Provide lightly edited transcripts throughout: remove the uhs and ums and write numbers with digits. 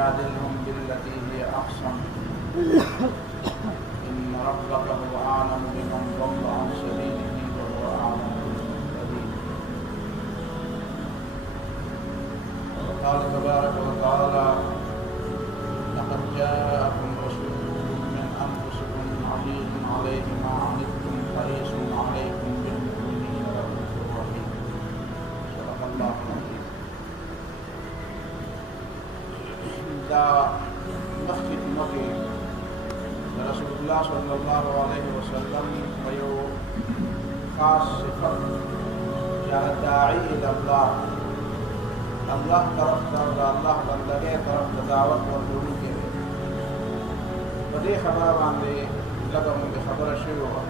वजादिलहुम बिल्लती हिय अहसन इन्न रब्बक हुवा अअलम बिमन ضل عن سبيله وهو أعلم بالمهتدين وقال تبارك وتعالى لقد جاءكم رسول من أنفسكم عزيز عليه ما عنتم حريص عليكم بالمؤمنين رؤوف رحيم صدق الله العظيم. دا مخکې مکه رسول الله صلی الله علیه وسلم یو خاص صفت یا داعی الی الله طرف ته الله بندګۍ طرف ته دعوت ورکوونکی دی. په دې خبره باندې لږه موږ خبره شوې وه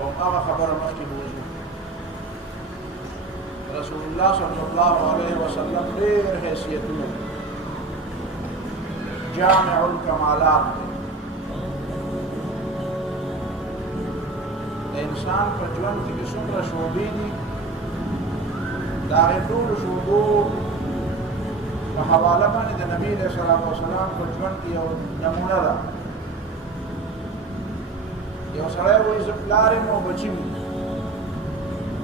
او هغه خبره مخکې موضوع رسول الله صلی الله علیه وسلم ډېر حیثیتونه جامع الکمالات د انسان په ژوند کې څومره شعبې دي د هغې ټولو شعبو په حواله باندې د نبي علیه الصلاة والسلام په ژوند کې یو نمونه ده. یو سړی وایي زه پلار یم او بچي م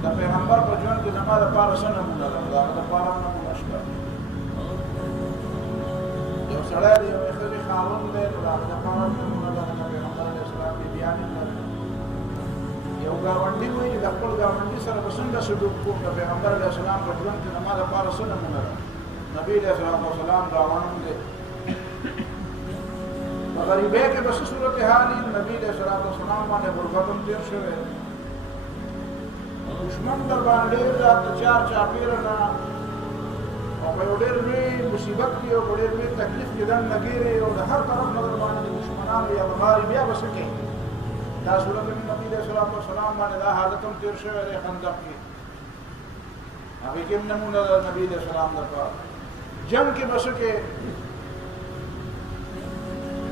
د پیغمبر په ژوند کې زما دپاره څه نمونه ده د هغه دپاره هم نمونه شته. یو سړی د یوې ښځې خاوند دی نو د هغه دپاره هم نمونه ده د پیغمبر علیه السلام بیبیانې لري. یو ګاونډي وایي د خپل ګاونډي سره به څنګه سلوک کوم د پیغمبر علیه السلام په ژوند کې زما دپاره څه نمونه ده. نبی علیه السلام ګاونډ دی په غریبۍ کې به څه صورتحال وي. نبي علیه السلام باندې غربت هم تېر شوی دشمن در باندې ډېر د چار چاپېره نه او په یو ډېر لوی مصیبت کې او په ډېر لوی تکلیف کې دننه ګیرې او د هر طرف نه در باندې د دشمنانو یرغماري بیا به څه کوي. دا صورت کې نبي علیه السلام باندې دا حالت هم تېر شوی دی خندق کې هغې کې هم نمونه ده نبي علیه السلام دپاره. جنگ کې به څه کوي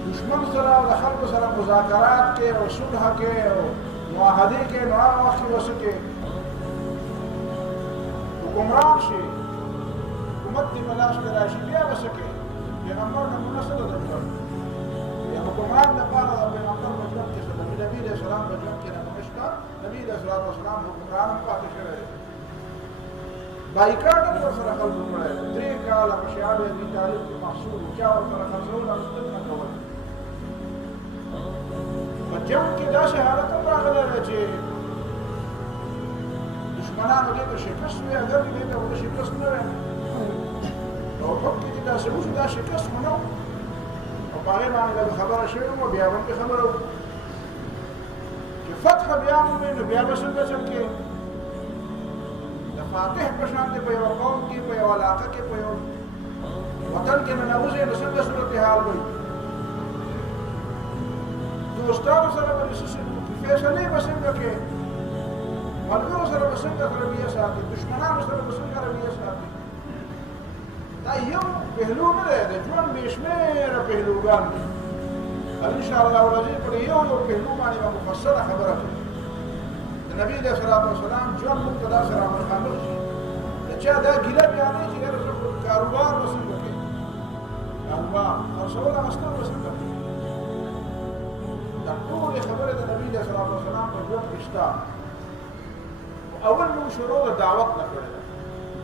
دشمن سره او د خلکو سره مذاکرات کې او صلح کې او معاهدې کې نو هغه وخت کې به څه کوي حکمران شي حکومت دې په لاس کې راشي بیا به څه کوي پیغمبر نمونه څه ده د ژوند د حکمران دپاره د پیغمبر په ژوند کې څه ده نبي علیه السلام په ژوند کې نمونه شته. نبي علیه السلام حکمران هم پاتې شوی دی. بایکاټ هم ورسره خلکو کړی دی. 3 کاله په شیعه ابي طالب کې محصول چا ورسره خرڅول او نه کول. په جنګ کې داسې حالت هم راغلی دی چې دشمنانو دې ته شکست وی اگر دې ته ورته شکست نه وی نو حق کې چې داسې وشو دا شکست خو نه و او په هغې باندې لږ خبره شوې وه بیا به پرې خبره وکړو چې فتح بیا ومومې نو بیا به څنګه چل کې د فاتح په شانتې په یوه قوم کې په یوه علاقه کې په یو وطن کې ننوځې نو څنګه صورتحال وي دوستانو سره به څه فیصلې به څنګه کې ملګرو سره به څنګه رویه ساتي دشمنانو سره به څنګه رویه ساتي. دا یو پهلو نه دی د ژوند بې شمېره پهلوګان دي او انشاءالله العظیم پر یو پهلو باندې به مفصله خبره کوي. د نبي علیه السلام ژوند موږ ته داسې رامخامخ شي د چا دا ګیله بیا نه چې یاره زه کاروبار به څنګه کوې کاروبار خرڅول اخیستل به څنګه کوې دا ټولې خبرې د نبي علیه السلام په ژوند کې شته. اول موږ شروع د دعوت نه کړې ده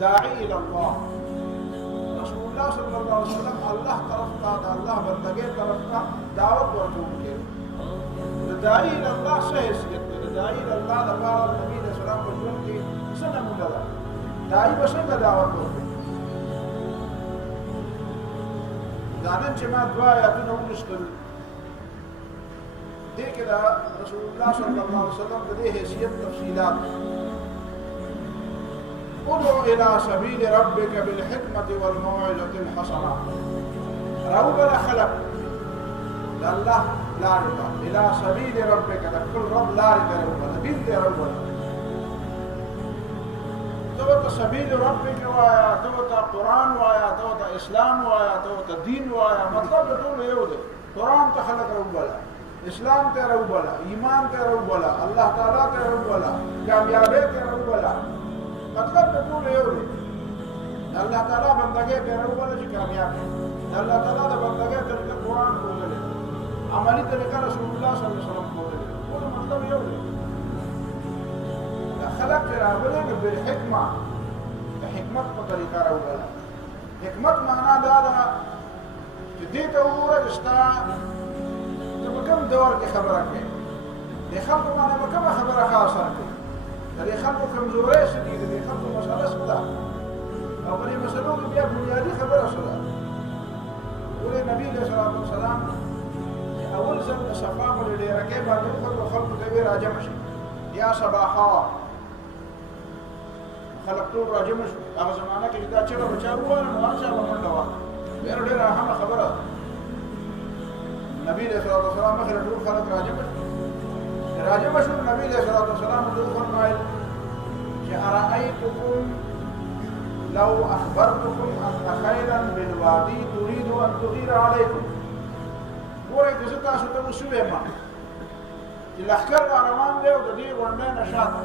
داعي الی الله رسول الله صلی الله علیه وسلم الله طرف ته د الله بندګۍ طرف ته دعوت ورکوونکی د داعي الی الله څه حیثیت دی د داعي الی الله دپاره د نبي علیه السلام په ژوند کې څه نمونه ده داعي به څنګه دعوت ورکوي. دا نن چې ما 2 آیاتونه ولوستل دې کې د رسول الله صلی الله علیه وسلم د دې حیثیت تفصیلات ادع الى سبيل ربك بالحكمة والموعظة الحسنة رب خلق الله لا رضا الى سبيل ربك كل رب لا رضا دين دي رب توت سبيل ربك وایا توت قرآن وایا توت اسلام وایا توت دین وایا مطلب ټول یو دی. قرآن ته خلق روبلا اسلام ته روبلا ایمان ته روبلا الله تعالی ته روبلا کامیابی ته روبلا مطلب ټول یو دی. الله تعالی بندګۍ پیروله چې کامیاب شي الله تعالی د بندګۍ طریقه قرآن ښودلې عملي طریقه رسول الله صلی الله علیه وسلم ښودلې ټول مطلب یو دی دا خلق چې راغلي نو بالحکمه د حکمت په طریقه راوړل حکمت معنا دا ده چې دې ته وګوره چې ستا ته په کوم دور کې خبره کوي د خلکو باندې په کومه خبره ښه اثر کوي د دې خلکو کمزورۍ څه دي د دې خلکو مسله څه ده او په دې مسلو کې بیا بنیادي خبره څه ده ولې نبي علیه الصلاة والسلام چې اول ځل د صفا په ډېرکۍ باندې وخوت او خلکو ته یې راجمع شي یا صباحا خلک ټول راجمع شو هغه زمانه کې دا چېرې به چا وویل نو هر چا به منډه واخله ډېره اهمه خبره نبی علیه الصلاة والسلام مخکې ټول خلک راجمع شو نبی علیه الصلاة والسلام ورته وفرمایل چې ارأیتکم لو اخبرتکم ان خیلا بالوادي تريد ان تغیر علیکم ګورئ که زه تاسو ته وسویم چې لښکر را روان دی او د دې غونډۍ نه شاته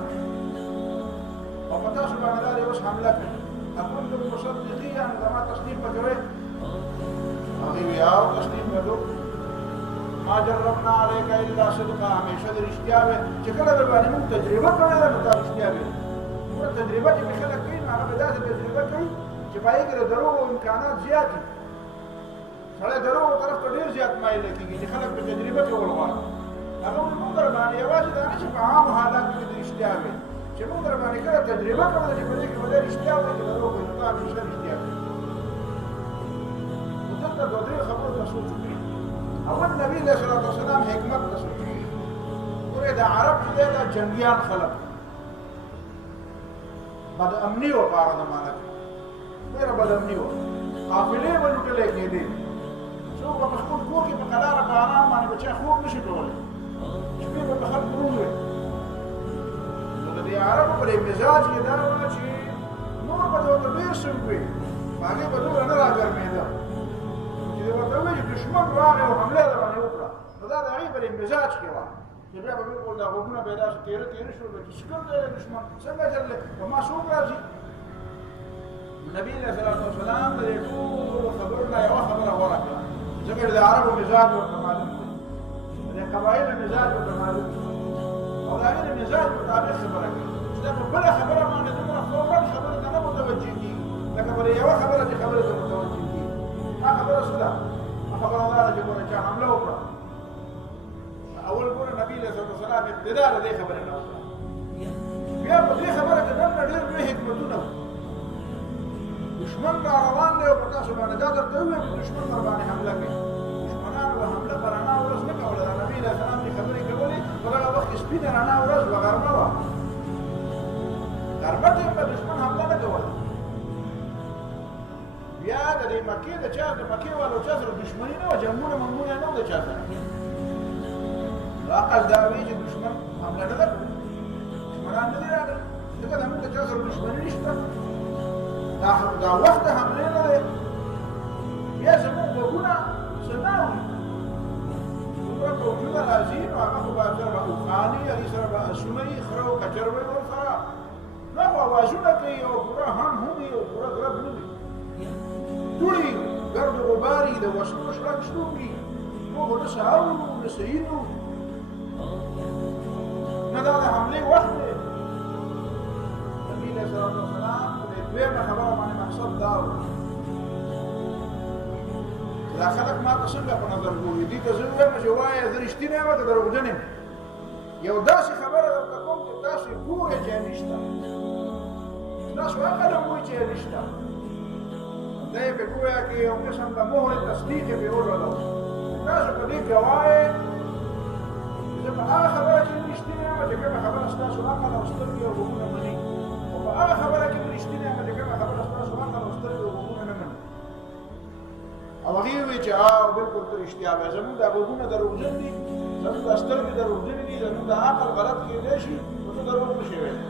او په تاسو باندې دا دی اوس حمله کوي اکنتم مصدقین زما تصدیق به کوئ هغې وی او تصدیق به کوو ما جربنا علیک الا صدقا همیشه د رښتیا وی چې کله در باندې موږ تجربه کړې ده نو دا رښتیا وی ګوره تجربه چې خلک کوي نو هغه به داسې تجربه کوي چې په هغې کې د دروغو امکانات زیات وي سړی دروغو طرف ته ډېر زیات مایله کېږي چې خلک په تجربه کول غواړي هغه وایي موږ در باندې یوازې دا نه چې په عامو حالاتو کې د رښتیا وي چې موږ در باندې کله تجربه کوله چې په دې کې به د رښتیا وي که دروغ وي نو دا همیشه رښتیا کوي نو دلته دوه درې خبرو ته سوچ وکړي اول نبی علیه الصلاة والسلام حکمت ته سوچ وکړي ګورې د عرب چې دی دا جنګیان خلک بد امني وه په هغه زمانه کې ډېره بد امني وه قافلې به لوټلې کېدې څوک به په خپل کور کې په قلاره په ارام باندې به چا خوب نشي کولی شپې به په خلکو ووي نو د دې عربو په دې مزاج کې دا وه چې نور به ورته ډېر څه وکړي په هغې به دومره نه راګرمېده چې دې ورته ووایي چې دښمن راغی او حمله در باندې وکړه نو دا د هغې په دې مزاج کې وه چې بیا به بالکل دا غوږونه به یې داسې تېره تېره شول چې څکل دی دښمن څنګه چل دی په ما څوک راځي نبي علیه الصلاة والسلام د دې ټولو خبرو نه یوه خبره غوره کړه ځکه د عربو مزاج ورته معلوم دی د قبایلو مزاج ورته معلوم دی او د هغې د مزاج مطابق خبره کوي چې دا په بله خبره باندې دومره فورا خبرې ته نه متوجه کېږي لکه په یوه خبره چې خبرې ته متوجه کېږي دا خبره څه ده دا خبره دا ده چې ګوره چا حمله وکړه اول ګوره نبي علیه الصلاة والسلام ابتدا د دې خبرې نه وکړه بیا په دې خبره کې دننه ډېر لوی حکمتونه وو دشمن را روان دی او په تاسو باندې دا درته وویل چې دشمن در باندې حمله کوي دشمنانو به حمله په رڼا ورځ نه کوله د نبي علیه السلام چې خبرې کولې په دغه وخت کې سپینه رڼا ورځ وه غرمه وه غرمه ټیم به دشمن حمله نه کوله بیا د دې مکې د چا د مکې والو چا سره دشمني نه وه جنګونه منګونه نه وه د چا سره نو عقل دا وایي چې دشمن حمله نه ده کړې دشمنان نه دي راغلي ځکه د موږ د چا سره دشمني نشته دا وخت حمله نه دی بیا زموږ غوږونه څه نه اوري دومره پوځونه راځي نو هغه خو به سره به اوښاني هغې سره به اسونه وي خره او کچر به یې ورسره نه خو اوازونه کوي او پوره هم هم وي او پوره ګرب نه وي دوړي ګرد غبار وي د وسلو شړک شروع کړي موږ نه څه اورو نه څه وینو نه دا د حملې وخت دی نبي علیه الصلاة والسلام دویمه خبره باندې مقصد دا و دا خلک ما ته څنګه په نظر ګوري دې ته زه ووایم چې وایه زه رښتینی یم که دروغجن یم یو داسې خبره درته کوم چې تاسو یې ګورئ چې یې نشته تاسو عقل هم وایي چې یې نشته دا یې په ګویا کې یو قسم د مهر تصدیق یې پرې ولولو تاسو په دې ګواه زه په هغه خبره کې رښتینی یم چې کومه خبره ستاسو عقل او سترګې او غوږونه مني او په هغه خبره کې رښتینی یم چې کومه خبره ستاسو عقل او سترګې او غوږونه نه مني او هغې ووایي چې بلکل ته رښتیا وایې زموږ دا غوږونه دروغجن دي زموږ دا سترګې دروغجنې دي زموږ دا عقل غلط کېدی شي نو ته دروغ نشې ویلی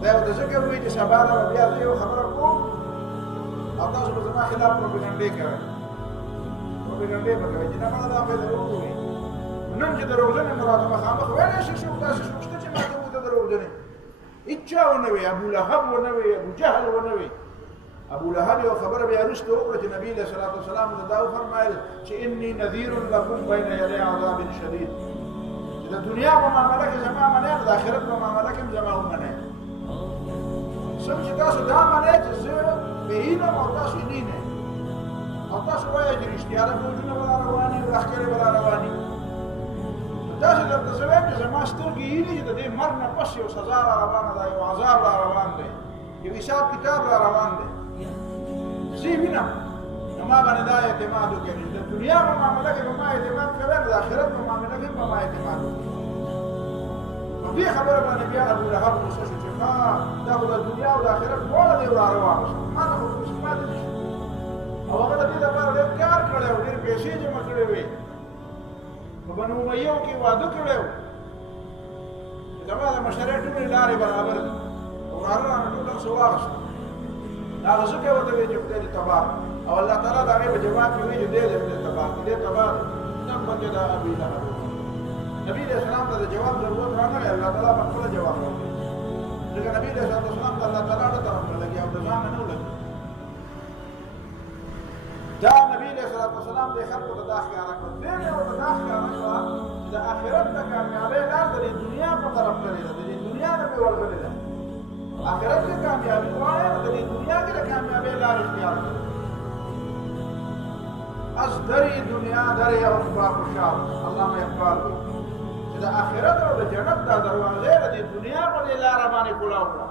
دا یو ته ځکه وایي چې سبا نه به بیا زه یو خبره کوم او تاسو به زما خلاف پروپیګنډې کوئ پروپیګنډې به کوئ چې نه مړه دا خو یې دروغ ووایي نن چې دروغجن یم نو راته مخامخ ویلی شي څوک داسې څوک شته چې ما ته وایي ته دروغجن یې اچا ونوي ابو لهب ونوي ابو جهل ونوي ابو لهب یو خبر بیا رسته وکړه چې نبی له صلوات والسلام دا فرمایل چې انی نذیر لكم بین یدی عذاب شدید د دنیا په معاملې کې زما منه د آخرت په معاملې کې زما ومنه سم چې تاسو دا منه چې زه به علم او تاسو نه او تاسو وایي چې رښتیا ده فوجونه ولا رواني او اخکره ولا رواني تاسو درته زویم چې زما سترګې هیلې چې د دې مرګ نه پس یو سزا را روانه ده یو عذاب را روان دی یو حساب کتاب را روان دی زه وینم نو ما باندې دا اعتماد وکړي د دنیا په معاملې کې به ما اعتماد کوي د آخرت په معاملې کې به ما اعتماد وکړي نو دې خبره باندې بیا ابو لهب غوسه شو چې دا خو د دنیا او د آخرت دواړه دی را روان ما ته خو څه پاتې نشي او هغه د دې لپاره ډېر کار کړی او ډېر پیسې جمع کړې وې په بنو امیه کې واده کړی و چې زما د مشرۍ ټولې لارې برابر دي او وراره ټول څه واغېستل هغه ځکه ورته وایي چې خدای دې تباه او الله تعالی د هغې په جواب کې وایي چې دی دې خدای تباه کړي دې تباه تبت یدا ابي لهب نبي علیه السلام ته د جواب ضرورت رانغی الله تعالی په خپله جواب ورکړي ځکه نبي علیه السلام ته الله تعالی ډېر طرف نه لګي او د ځان نه ولګي دا نبی علیہ السلام دې خلکو ته دا ښکاره کړه دې ورته دا ښکاره کړه چې د آخرت د کامیابۍ لار د دنیا په طرف تللې ده د دنیا نه پرې ورغلې ده آخرت کې کامیابي غواړې نو د دنیا کې د کامیابۍ لار اختیار کړه از درې دنیا درې عقبا خوشحال علامه اقبال وایي چې د آخرت او د جنت دا دروازې د دنیا په دې لاره باندې کولاو کړه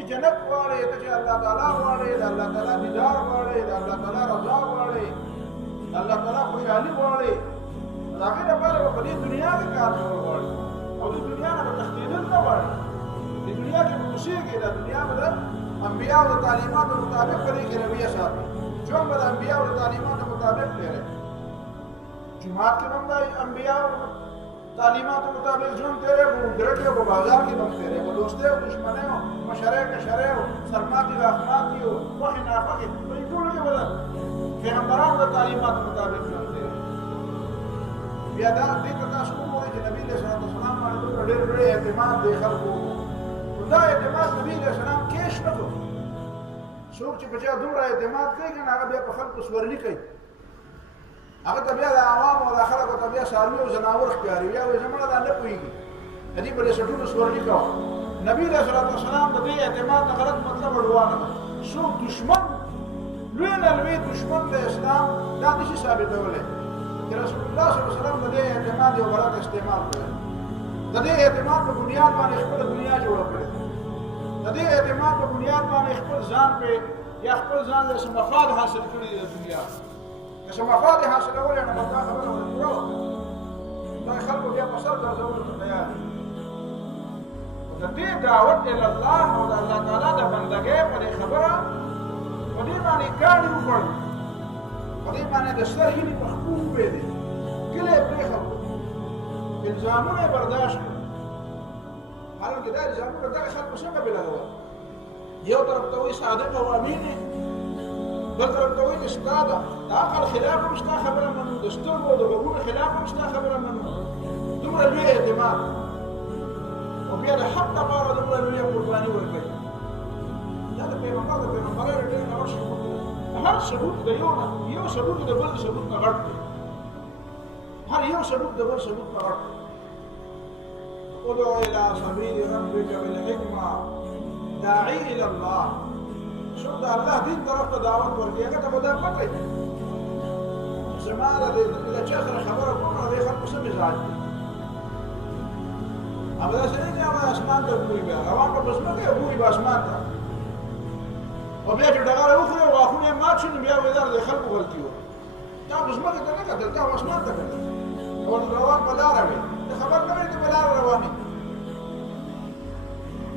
چې جنت غواړې ته چې الله تعالی غواړې د الله تعالی دیدار غواړې د الله تعالی رضا غواړې د الله تعالی خوشحالي غواړې د هغې لپاره به په دې دنیا کې کار کول غواړې او د دنیا نه به تښتېدل نه غواړې د دنیا کې به اوسېږې د دنیا به د انبیاو د تعلیماتو مطابق په دې کې رویه ساتې ژوند به د انبیاو د تعلیماتو مطابق تېری جومات کې به هم د انبیاو تعلیماتو مطابق ژوند تېری کړو ګرټې په بازار کې به هم تېری په دوستۍ او دشمنۍ او مشرۍ کشرۍ او سرماتي راخماتي او خوښې ناخوښې په دې ټولو کې به د پیغمبرانو د تعلیماتو مطابق ژوند تېری بیا دا دې ته تاسو وګورئ چې نبي علیه السلام باندې دومره ډېر لوی اعتماد دی خلکو نو دا اعتماد نبي علیه السلام کیش نه کړو څوک چې په چا دومره اعتماد کوي که نه هغه بیا په خلکو سورلي کوي هغه ته بیا د عوامو او د خلکو ته بیا څاروي او ځناور ښکاري بیا وایي زموږ دا نه پوهېږي د دې په ریسټونو سورلي کوه نبي علیه السلام د دې اعتماد نه غلط مطلب اړوانه ده څوک دشمن لوی نه لوی دشمن د اسلام دا نشي ثابتولی چې رسول الله صلی الله علیه وسلم د دې اعتماد یو غلط استعمال کړی د دې اعتماد په بنیاد باندې خپله دنیا جوړه کړې د دې اعتماد په بنیاد باندې خپل ځان پې یا خپل ځان له څه مفاد حاصل کړي دي د دنیا که څه مفاد یې حاصلولی نو دا خبره ورته پوره وه دا خلکو بیا په سر ګرځولو ته تیار دي د دې دعوت الله او د الله تعالی د بندګۍ په دې خبره په دې باندې کاڼي وخوړ په دې باندې د سر هیلې په خپو وبېدې کله یې پرېښود الزامونه یې برداشت کړل حالانکې دا الزامونه دغه خلکو څنګه بې لګول یو طرف ته وایي صادق او امین یې بل طرف ته وایي چې ستا د عقل خلاف هم ستا خبره منو د سترګو او د غوږونو خلاف هم ستا خبره منو دومره لوی اعتماد او بیا د حق لپاره دومره لویه قرباني ورکوي دا د پیغمبرانو ډېر غوړ ثبوت دی هر ثبوت د یو ثبوت د بل ثبوت نه غټ دی هر یو ثبوت د بل ثبوت نه غټ دی ادعو الى سبيل ربك بالحكمه داعي الى الله څوک د الله دین طرف ته دعوت ورکوي هغه ته به دا پته وي زما د چا سره خبره کوم نو دې خلکو څه مزاج دی هغه داسې نه دی هغه اسمان ته ګوري بیا روان به په ځمکه یې ګوري به اسمان ته او بیا چې ډغره وخوري او غاښونه یې مات شي نو بیا وایي دا د خلکو غلطي وه تا خو ځمکې ته نه کتل تا خو اسمان ته کتل او روان په لاره وې ته خبر نه وې ته په لاره روان یې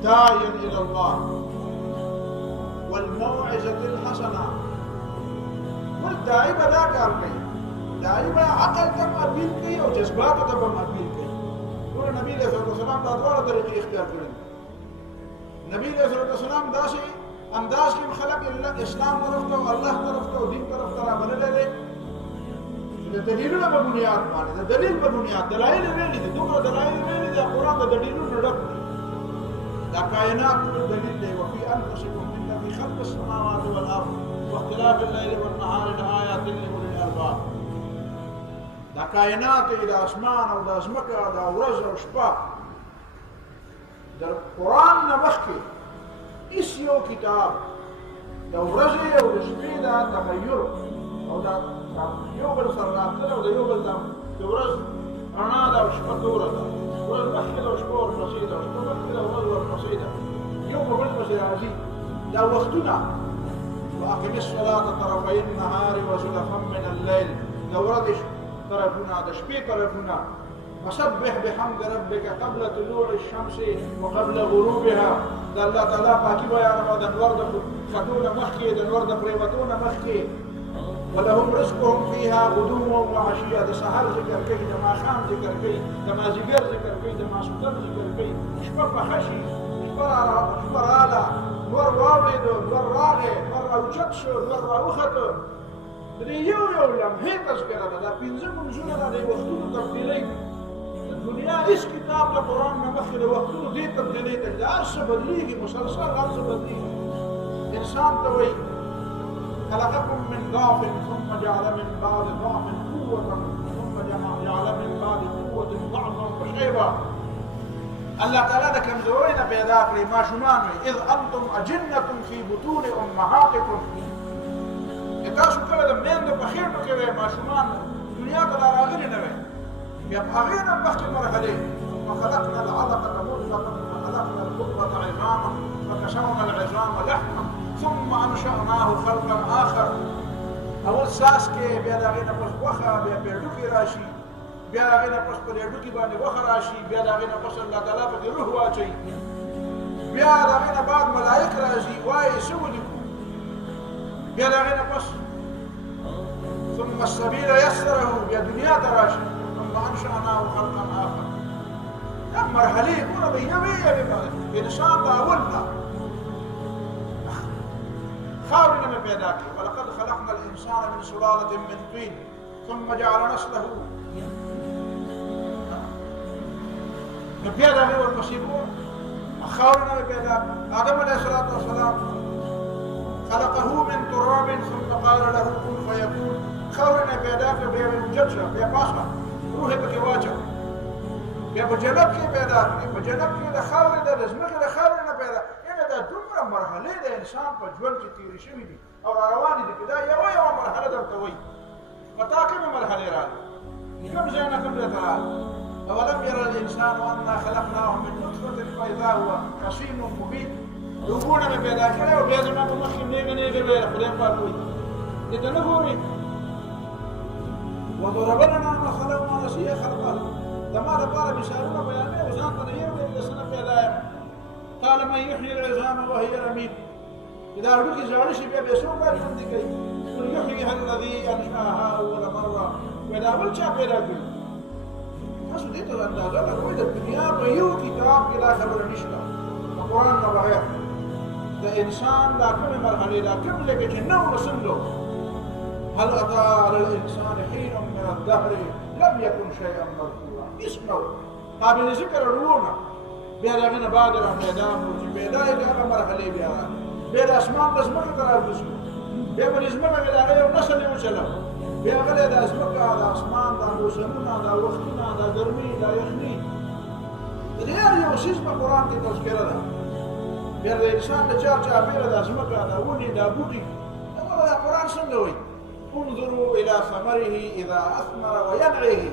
داعيا الى الله والموعظه الحسنه والداعي بدا کار کوي داعي به عقل ته اپیل کوي او جذبات ته به اپیل کوي ټول نبی علیه السلام دا ډول طریقې اختیار کړې نبی علیه السلام داسې انداز کې خلک اسلام طرف ته او الله طرف ته او دین طرف ته رابللی دی د دلیلونو په بنیاد باندې د دلیل په بنیاد دلایل ویلي دي دومره دلایل ویلي دي قرآن د دلیلونو ډک دی دا کائنات دلیل دی وفي انفسكم ان في خلق السماوات والارض واختلاف الليل والنهار لآيات لأولي الالباب. دا کائنات د اسمان او د ازمکه دا ورځ او شپه د قران نه مخکې هیڅ یو کتاب د ورځې او د شپې دا تغیر او دا یو بل سره راتلل او د یو بل د ورځ رڼا ده او شپه توره ده، ورځ مخکې ده او شپه ورپسې ده، شپه مخکې ده او ورځ ورپسې ده، یو په بل پسې راځي. دا وختونه واقم الصلاة طرفي النهار وزلفا من الليل، د ورځې طرفونه د شپې طرفونه. فسبح بحمد ربك قبل طلوع الشمس وقبل غروبها. د الله تعالی پاکي بیانوه د نور د ختونه مخکې، د نور د پریوتونه مخکې. ولهم رزقهم فيها غدوا وعشيا. د سحر ذکر کوي، د ماښام ذکر کوي، د مازدیګر ذکر کوي، د ماسخوتن ذکر کوي. شپه پخه شي، شپه راغله، نور واورېد، نور راغی، نور راوچت شو، نور راوخته. د دې یو یو لمحې تذکره ده. دا پنځه منځونه دا د وختونو تبدیلۍ. د دنیا هېڅ کتاب د قرآن نه مخکې د وختونو دې تبدیلۍ ته دا هر څه بدلېږي، مسلسل هر څه بدلېږي. انسان ته وایي خلقكم من ضعف ثم جعل من بعد ضعف قوة ثم جعل من بعد قوة ضعفا وشيبا. الله تعالی د کمزورۍ نه پیدا کړي ماشومان وي. اذ انتم اجنة في بطون امهاتكم. تاسو کله د میندو په خېټو کې وئ، ماشومان دنیا ته راغلي نه وئ، بیا په هغې نه مخکې مرحلې. ثم خلقنا العلقة مضغة فخلقنا المضغة عظاما فكسونا العظام لحما ثم انشأناه خلقا آخر. اول ساس کې بیا د هغې نه پس غوښه، بیا په هډوکي راشي، بیا د هغې نه پس په دې هډوکي باندې غوښه راشي، بیا د هغې نه پس الله تعالی پکې روح واچوي، بیا د هغې نه بعد ملایک راځي وایي څه ولیکو، بیا د هغې نه پس ثم السبيل يسره بیا دنیا ته راشي. ثم انشأناه خلقا آخر. دا مرحلې ګوره د یوې یوې باندې انسان د اول نه خاورې نه مې پیدا کړي. ولقد خلقنا الانسان من سلالة من طين ثم جعل نسله. نو بیا د هغې ورپسې ګوره خاورې نه مې پیدا کړي. آدم علیه الصلاة والسلام خلقه من تراب ثم قال له كن فيكون. خاورې نه پیدا کړه، بیا مې اوجد شه، بیا پاسه روح یې پکې واچوه. بیا په جنت کې پیدا کړې، په جنت کې د خاورې د ځمکې د خاورې نه پیدا. یعنې دا دومره مرحلې د انسان په ژوند کې تېرې شوي دي او را روانې دي، چې دا یوه یوه مرحله درته وایي. په تا کومې مرحلې راغلې، کوم ځای نه کوم ځای ته راغلې. اولم ير الانسان انا خلقناه من نطفة فاذا هو خصيم مبين. د اوبو نه مې پیدا کړی او بیا زما په مخ کې نیغې نیغې ویله. خدای پاک وایي دې ته نه ګورې. وضرب لنا مثلا ونسي خلقه. زما دپاره مثالونه بیانوي او ځان ته نه یې ویلې د څه نه پیدا یم. قال من يحيي العظام وهي رميم. چې دا هډوکي زاړه شي بیا بیا څوک را ژوندي کوي. قل يحييها الذي انشاها اول مره. وایي دا اول چا پیدا کړي. تاسو دې ته اندازه لګوئ د دنیا په یو کتاب کې دا خبره نشته د قرآن نه بغیر. د انسان دا کومې مرحلې، دا کوم لکه چې نو رسندو. هل اتى على الانسان حين من الدهر لم يكن شيئا مذكورا. هیڅ نه و، قابل ذکر ورونه. بیا د هغې نه بعد را میدان وځي، بیا د هغه مرحلې بیا راغلې، بیا د اسمان د ځمکې ته راوځي، بیا په دې ځمکه کې د هغه یو نسل یې وچلو، بیا غلی د ځمکه، د اسمان، دا موسمونه، دا وختونه، دا ګرمي، دا یخني، د دې هر یو څیز په قرآن کې تذکره ده. بیا د انسان د چارچاپېره دا ځمکه، دا ونې، دا بوټي. دا قرآن څنګه وایي انظروا الى ثمره اذا اثمر وينعه.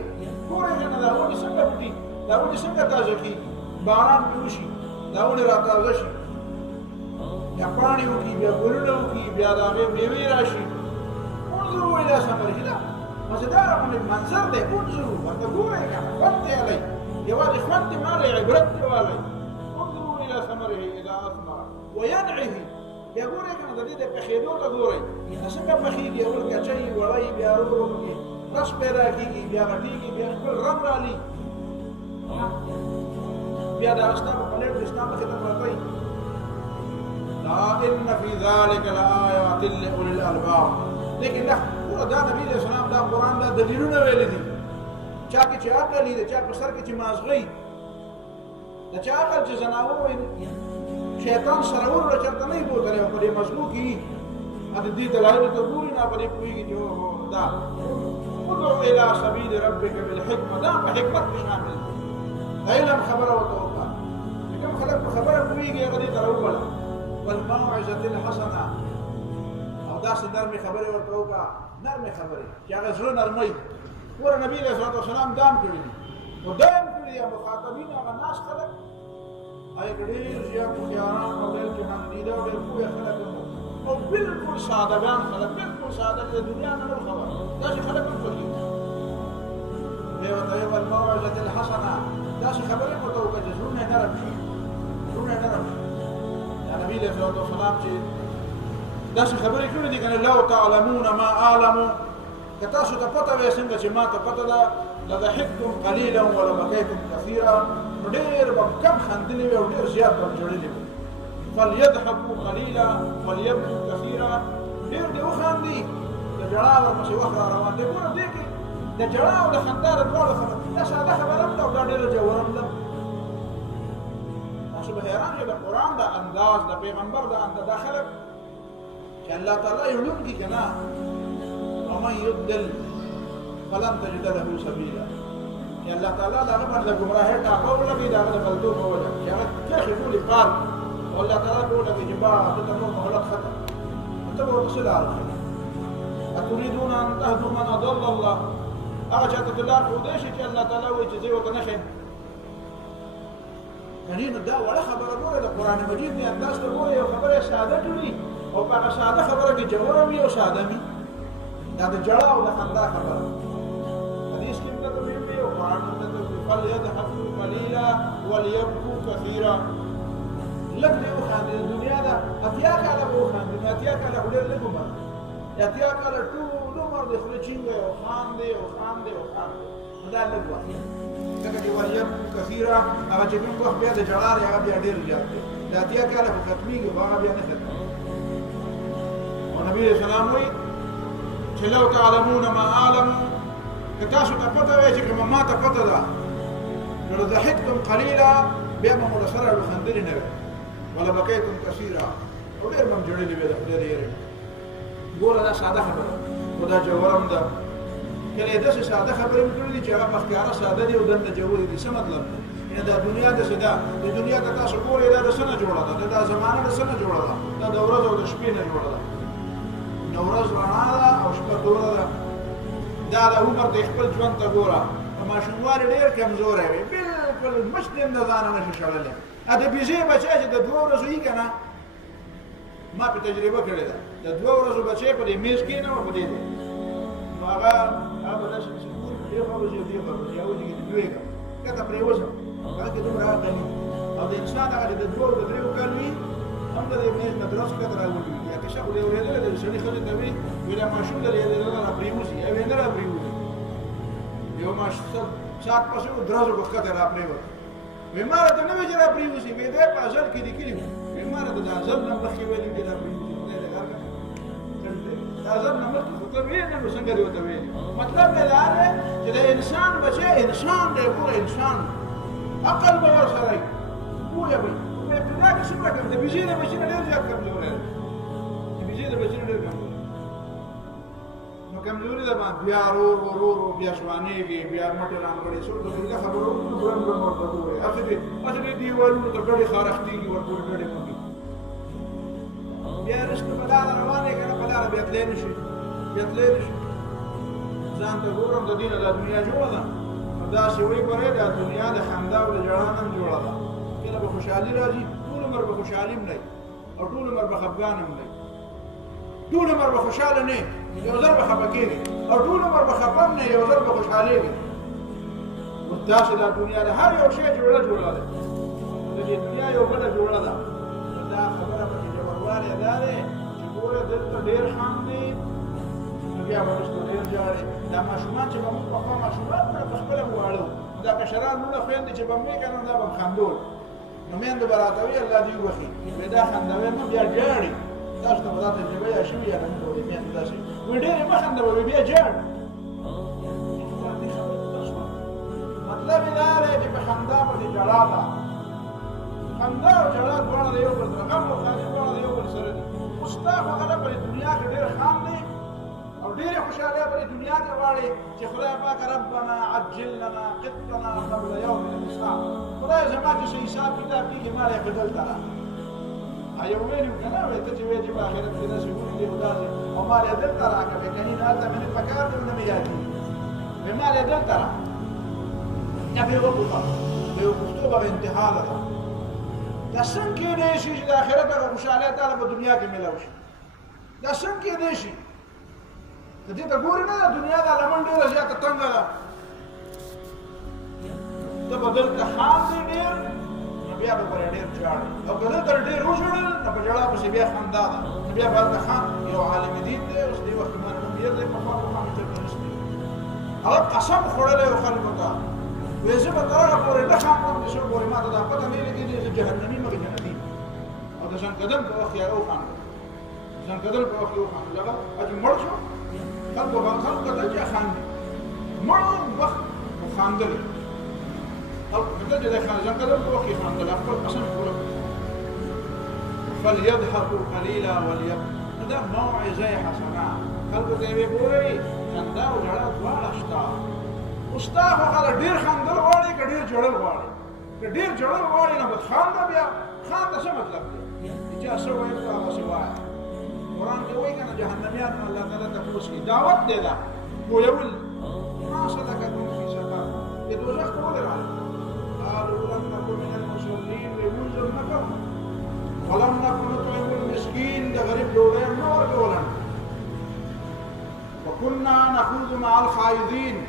ګورئ کنه دا ونې څنګه بوټي، دا ونې څنګه تازه کېږي، باران پرې وشي، دا ونې را تازه شي، بیا پاڼې وکړي، بیا ګلونه وکړي، بیا د هغې میوې راشي. انظروا الى ثمره. دا مزېداره منظر دی. انظروا ورته ګورئ کنه، خوند دی علی، یوازې خوند دی مالی، عبرت دی والی. انظروا الى ثمره اذا اثمر وينعه. بیا ګورئ کنه د دې د پخېدو ته ګورئ، څنګه پخېږي. اول کچۍ وړۍ، بیا ورو ورو پکې رس پیدا کېږي، بیا غټېږي، بیا خپل رنګ رالي، بیا دا ستا په پلیټ کې ستا مخې ته پرته وي. ان فی ذلک لآیات لأولی الالباب. لیکن ګوره دا نبي علیه السلام دا قرآن دا دلیلونه ویلي دي. چا کې چې عقل وي، د چا په سر کې چې مازغه وي، د چا عقل چې ځناور وي، شیطان سره ور چرته نه بوتله په دې مضمون کې ا دې دلایل ته ګوري نه په دې پوېږي چې دا ادعو الى سبيل ربك بالحكمه دا په حکمت شامل علم خبره وتوقع کوم خلک په خبره پوېږي هغه دې تروبله والموعظه الحسنه او دا نرمي خبره وتوقع نرمي خبره چې هغه زړه نرمي ور نبی صلی الله علیه وسلم دام کړی او دام کړی یا مخاطبین هغه ناس خلک اي ډېر زیات خياران او ډېر جهان دي دا ډېر پوهه خلک او بالکل سادهګان خلک بالکل ساده د دنیا نه خبر دا چې خلک هم کوي دی وته والموعظه الحسنه دا چې خبره متوقع جزونه نرم شي جزونه نرم یا نبی صلی الله علیه وسلم چې دا چې خبره کړې دي کنه لو تعلمون ما اعلم کتاسو ته پته وې څنګه چې ما ته پته ده لضحكتم قليلا ولبكيتم كثيرا ډېر کم خندلې او ډېر زیات جوړلې فليضحكوا قليلا وليبكوا كثيرا ډېر دې وخاندي د جړا ورپسې وخت روان دی ګوره دې کې د جړا او د خندا دواړو خبره دا ساده خبره ده او دا ډېره جوړم ده تاسو به حیران یې د قرآن د انداز د پیغمبر د انداز د خلک چې الله تعالی یړونکي که نه ومن يضلل فلن تجد له سبيلا یا الله تعالی دا هغه باندې ګمراهي ټاکو ولګي دا هغه غلطو کوله چې هغه کې ټولې پار والله تعالی کوله چې با ته نو مهلت ختم ته ورسول الله اتريدون ان تهدوا من اضل الله هغه چې ته لار خو دې چې الله تعالی وایي چې زه وته نه خیم یعنی دا ولا خبره ګوره د قران مجید نه انداز ته ګوره یو خبره ساده ټولي او په ساده خبره کې جوړه وي او ساده وي دا د جړه او د خندا خبره حدیث کې ته ویلي او قرآن ته فليضحكوا قليلا وليبكوا كثيرا لږ دې وخاندي د دنیا دا اتیا کاله وخاندي اتیا کاله ډېر لږ عمر اتیا کاله ټول عمر د خپل چینګ او خاندي او خاندي او خاندي دا لږ وخت څنګه چې وليبكوا كثيرا هغه چې کوم وخت بیا د جړه هغه بیا ډېر زیات دی د اتیا کاله په ختميږي هغه بیا نه ختم او نبی اسلام وایي چې لو تعلمون ما اعلم کتاسو ته پته وای چې کوم ما ته پته ده نو ضحكتم قليلا بیا موږ سره خندل نه ولا بقيتم كثيرا او ډېر مم جوړلې وي د خپل یې ګوره دا ساده خبره خدا جوړم ده کله دا ساده خبره وکړي چې هغه په ښکارا ساده دی او دنه جوړې دي څه مطلب نه دا دنیا د صدا د دنیا ته تاسو ګورئ دا د سنه جوړه ده دا زمانه د سنه جوړه ده دا د ورځ او د شپې نه جوړه ده نورز رڼا ده او شپه توره ده دا د عمر د خپل ژوند ته ګوره په ماشوموالي ډېر کمزوری وي بالکل مشت هم د ځانه نشي شړلی ا د بیزې بچی چې د 2 ورځو وي که نه ما په تجربه کړې ده د 2 ورځو بچی په دې میز کښېنه او په دې دی نو هغه به داسې چې دې خوا وځي او دې خوا وځي او وځي چې لوېږم کته پرېوځم هغه کې دومره عقل وي او د انسان هغه چې د 2 او د 3 کال وي هم د دې میز نه درس کته راوړي یا که شخص دې اورېدلی د سړي ښځې ته وي وي دا ماشوم د دې نه پرېوځي او یې نه راپرېوځي یو ماشوم سات پسې درزو په ښکته راپرېوځي وی ما راته نه وي چې راپرېوځي وی دی په ازل کې لیکلي وو وی ما راته د ازل نه مخکې ویلي دي راپرېوځي خدای دې غر کړه د ازل نه مخکې خو ته ویلې نو څنګه دې ورته ویلي مطلب مې دا دی چې د انسان بچی انسان دی پوره انسان عقل به ورسره وي پوهه به په ابتدا کې څومره کم د بیزې د بچي نه ډېر زیات کمزوری دی د بیزې د بچي نه ډېر کمزوری نو کمزوري ده بیا ورو بیا ځوانېږي بیا مټې رانغړي څوک د دې خبرو ګرم ورته وایي هسې دې دیوالونو ته ګډې خارښتېږي ورپورې ګډې مږي بیا رشته په لاره روانې که نه په لاره بیا تللی نه شي ځان ته ګورم د دې نه دا دنیا جوړه ده نو داسې وایي ګورئ دا دنیا د خندا او د ژړا نه هم جوړه ده کله به خوشحالي راځي ټول عمر به خوشحالي هم نه او ټول عمر به خفګان هم نه ټول عمر به خوشحاله نه یو ځل به خفه کېږي او ټول عمر به خفه هم نه یو ځل به خوشحالېږي داسې دا دنیا ده هر یو شی جوړه ده د دې دنیا یو بله جوړه ده دا خبره پکې ژوروالی دا دی چې ګوره دلته ډېر خاندي نو بیا به وروسته ډېر ژاړي دا ماشومان چې به موږ پخوا ماشومان په خپله مو واړه دا کشران مونه خویندې چې به مې که نه دا به م خندول نو میندو به راته وي الله دې وبخي وایي دا خندوي مه بیا ژاړي تاسو ته به دا تجربه یا شوي یا نه موږ وایي میندو داسې وایي ډېرې مه خندوه بیا ژاړ مطلب یې دا دی چې په خندا پسې ژړا ده خندا او جړا دواړه د یو بل سره غم او خاطر دواړه د یو بل سره دي اوس تا هغه په دنیا کې ډېر خام دی او ډېرې خوشحالۍ په دنیا کې غواړي چې خدای پاک ربنا عجل لنا قطنا قبل يوم الحساب خدای زما چې حساب کتاب کېږي ما یې بدلته را ایو ویلو که نه وایي ته چې وایې چې په آخرت کې داسې ګوري او داسې او ما یې دلته راکړې کني نه هلته مې پکار دی نه مې یادېږي وایي ما یې دلته را یا بېوقوفه بېوقوفتوبه به انتها ده دا څنګه کېدی شي چې د آخرت هغه خوشحالۍ تاله په دنیا کې میلاو شي دا څنګه کېدی شي که دې ته ګورې نه د دنیا دا لمن ډېره زیاته تنګه ده ته به دلته خام دی ډېر نو بیا به پرې ډېر ژاړې او که دلته ډېر وژړل نو په ژړا پسې بیا خندا ده نو بیا به هلته خام یو عالم دین دی اوس دې وخت کې ما نوم هېر دی پخوا خامې چېرته نشته هغه قسم خوړلی و خلکو ته وایي زه به تر هغه پورې نه خاندم چې څوک پورې ما ته دا پته نه لګېږي زه جهنمي مګې جنتي او د ژوندکدل په وخت کې هغه وخاندل ژوندکدل په وخت کې وخاندل هغه چې مړ شو خلکو کتل چې خاندي مړ وخت وخاندل خلکو کتل چې دی ژوندکدل په وخت کې خاندل خپل قسم پوره فليضحكوا قليلا وليبكوا دا موعظه حسنه خلکو ته یې وګورئ خندا او ژړا دواړه شته اوس تا هغه ډېر خندل غواړي که ډېر ژړل غواړي که ډېر ژړل غواړي نو بس خانده بیا خانده څه مطلب دی چې چا څه ویل ته هغسې وایه قرآن کې وایي که نه جهنمیان الله تعالی تپوس کوي دعوت دی دا پویول ما سلککم فی سقر د دوزخ ته ولې راغلل قالوا لم نکن من المصلین وایي مونځ نه کوو ولم نکن نطعم المسکین د غریب ډوډۍ هم نه ورکولم وکنا نخوض مع الخائضین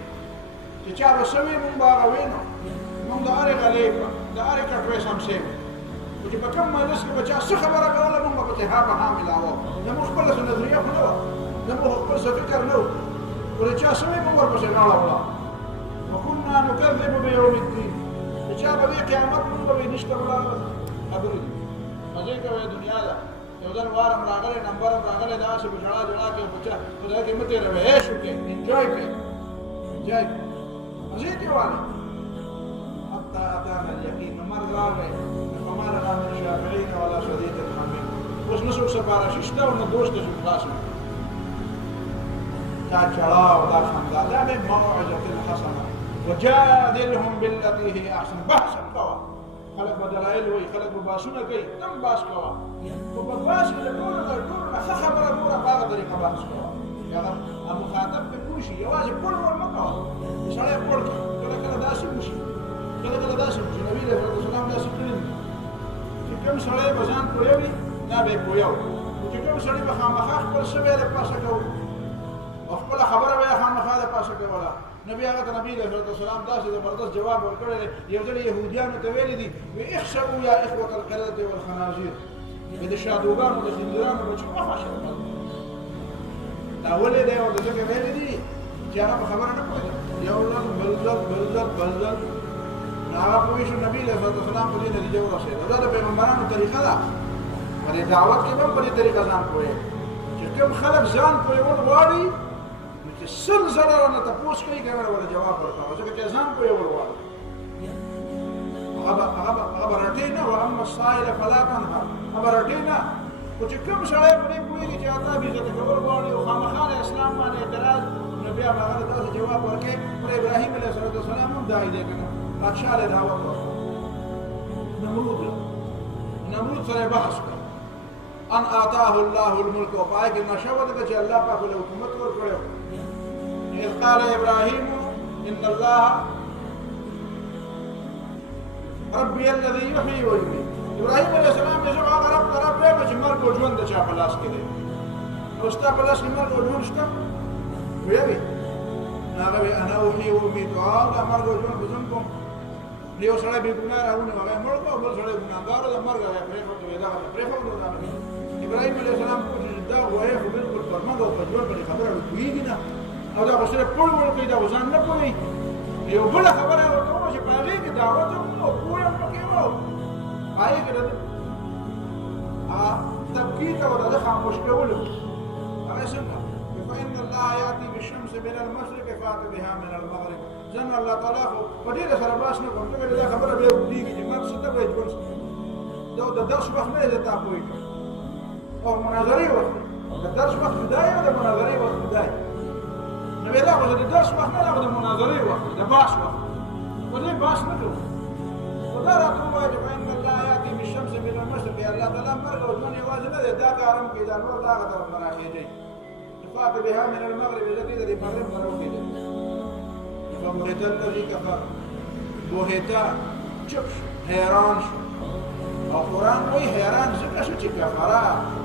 چې چا به څه وي مونږ به هغه وینو مونږ د هرې غلې د هرې کټوۍ سمسې خو چې په کوم مجلس کې به چا څه خبره کوله مونږ به پکې ها په ها ملاوه زموږ خپله څه نظریه خو نه وه زموږ خپل څه فکر نه و خو د چا څه وي مونږ ورپسې غاړه وړه وکنا نکذب بیوم الدین چې چا به وي قیامت مونږ به وي نشته ولاړه خبرې دي مزې کوي دنیا ده یو ځل وارم راغلی نمبر هم راغلی داسې به ژړا ژړا کوي په چا په دغه کې مه تېروئ عیش وکړئ انجوی کړئ انجوی کړئ مزید دیوالی حتی اتانا الیقین مرګ راغی فما لنا من شافعین ولا صدیق حمیم اوس نه څوک سپاره شي شته او نه دوست ته څوک خلاص وي دا ژړا او دا خندا دا به موعظة حسنه وجادلهم بالتي هي احسن بحث کوه خلک به دلایل وایي خلک به بحثونه کوي تم بحث کوه خو په بحث کې د ټولو نه ښه خبره ګوره په هغه طریقه بحث کوه مخاطب پې پوه شي یوازې پړ ور مه کوه سړی پړ کړي کله کله داسې وشي کله کله داسې وشي نبي علیه السلام داسې کړي دي چې کوم سړی به ځان پوهوي دا به یې پوهوي خو چې کوم سړي به خامخا خپل څه به یې د پاسه کوو او خپله خبره به یې خامخا د پاسه کوله نبي هغه ته نبي علیه السلام داسې زبردست جواب ورکړی دی یو ځل یهودیانو ته ویلي دي وایي اخسئوا یا اخوة القردة والخنازیر د شادوګانو د خنزیرانو بچو مه خوښوئ دا ولې دی او د ځکه ویلي دي چې هغه په خبره نه پوهېده یو ځل بل ځل بل ځل بل ځل نو هغه پوه شو نبي علیه السلام په دې نتیجه ورسېده دا د پیغمبرانو طریقه ده په دې دعوت کې به هم په دې طریقه ځان پوهېږي چې کوم خلک ځان پوهېول غواړي نو چې سل زره رانه تپوس کوي که نه ورته جواب ورکوه ځکه چې ځان پوهېول غواړي هغه به رټې نه واما السائل فلا تنهر هغه رټې نه خو چې کوم سړی په دې پوهېږي چې تا به عزت کول غواړي او خامخا د اسلام باندې اعتراض نو بیا به هغه داسې جواب ورکوي پر ابراهیم علیه السلام هم داعي دی که نه بادشاه له دعوت ورکړه نمرود سره بحث کړ ان آتاه الله الملک او پای کې نشه وده چې الله پاک له حکومت ورکړو اذ قال ابراهیم ان الله ربي الذي يحيي ويميت ابراهیم علیه السلام یې زه هغه رب طرف یم چې مرګ او ژوند د چا په لاس کې دی او ستا په لاس کې مرګ او ژوند شته ویلې هغه وی انا احيي واميت دا مرګ او ژوند بزن کوم یو سړی بې ګناه راونه هغه مړ کړ او بل سړی ګناهګار د مرګ هغه پرېښود دا پرېښود ابراهیم علیه السلام پوښتنه دا وایي خو بالکل پر مرګ او پر ژوند باندې خبره پوهېږي نه او دا خو صرف پړ وړ کوي دا ځان نه پوهېږي یو بله خبره ورته ووایه چې په هغې کې دعوت هم او پوه هم پکې و هغې کې د تبکیت او د خاموش کولو هغه څنګه فإن الله يأتي بالشمس من المشرق فأت بها من المغرب ځان الله تعالی خو په ډېره سره بحث نه کوم ځکه دا خبره بیا اوږدېږي چې مرګ څه ته وایي ژوند د درس وخت نه دی تا پوه کړ او مناظرې وخت د درس وخت دی او د مناظرې وخت دی نو بیا دا خو د درس وخت نه دی او د مناظرې وخت د بحث وخت خو دې بحث نه کوو خو دا راته ووایي چې فإن الله یأتي بالشمس من المشرق الله تعالی مرګ او ژوند یوازې نه دی دا کار هم کوي دا نور د هغه طرف نه راخېږي فات بها من المغرب التي د مغرب نه راوخېږي فبهت الذي كفر بهتا چپ شو حیران شو او قرآن وایي حیران ځکه شو چې کفره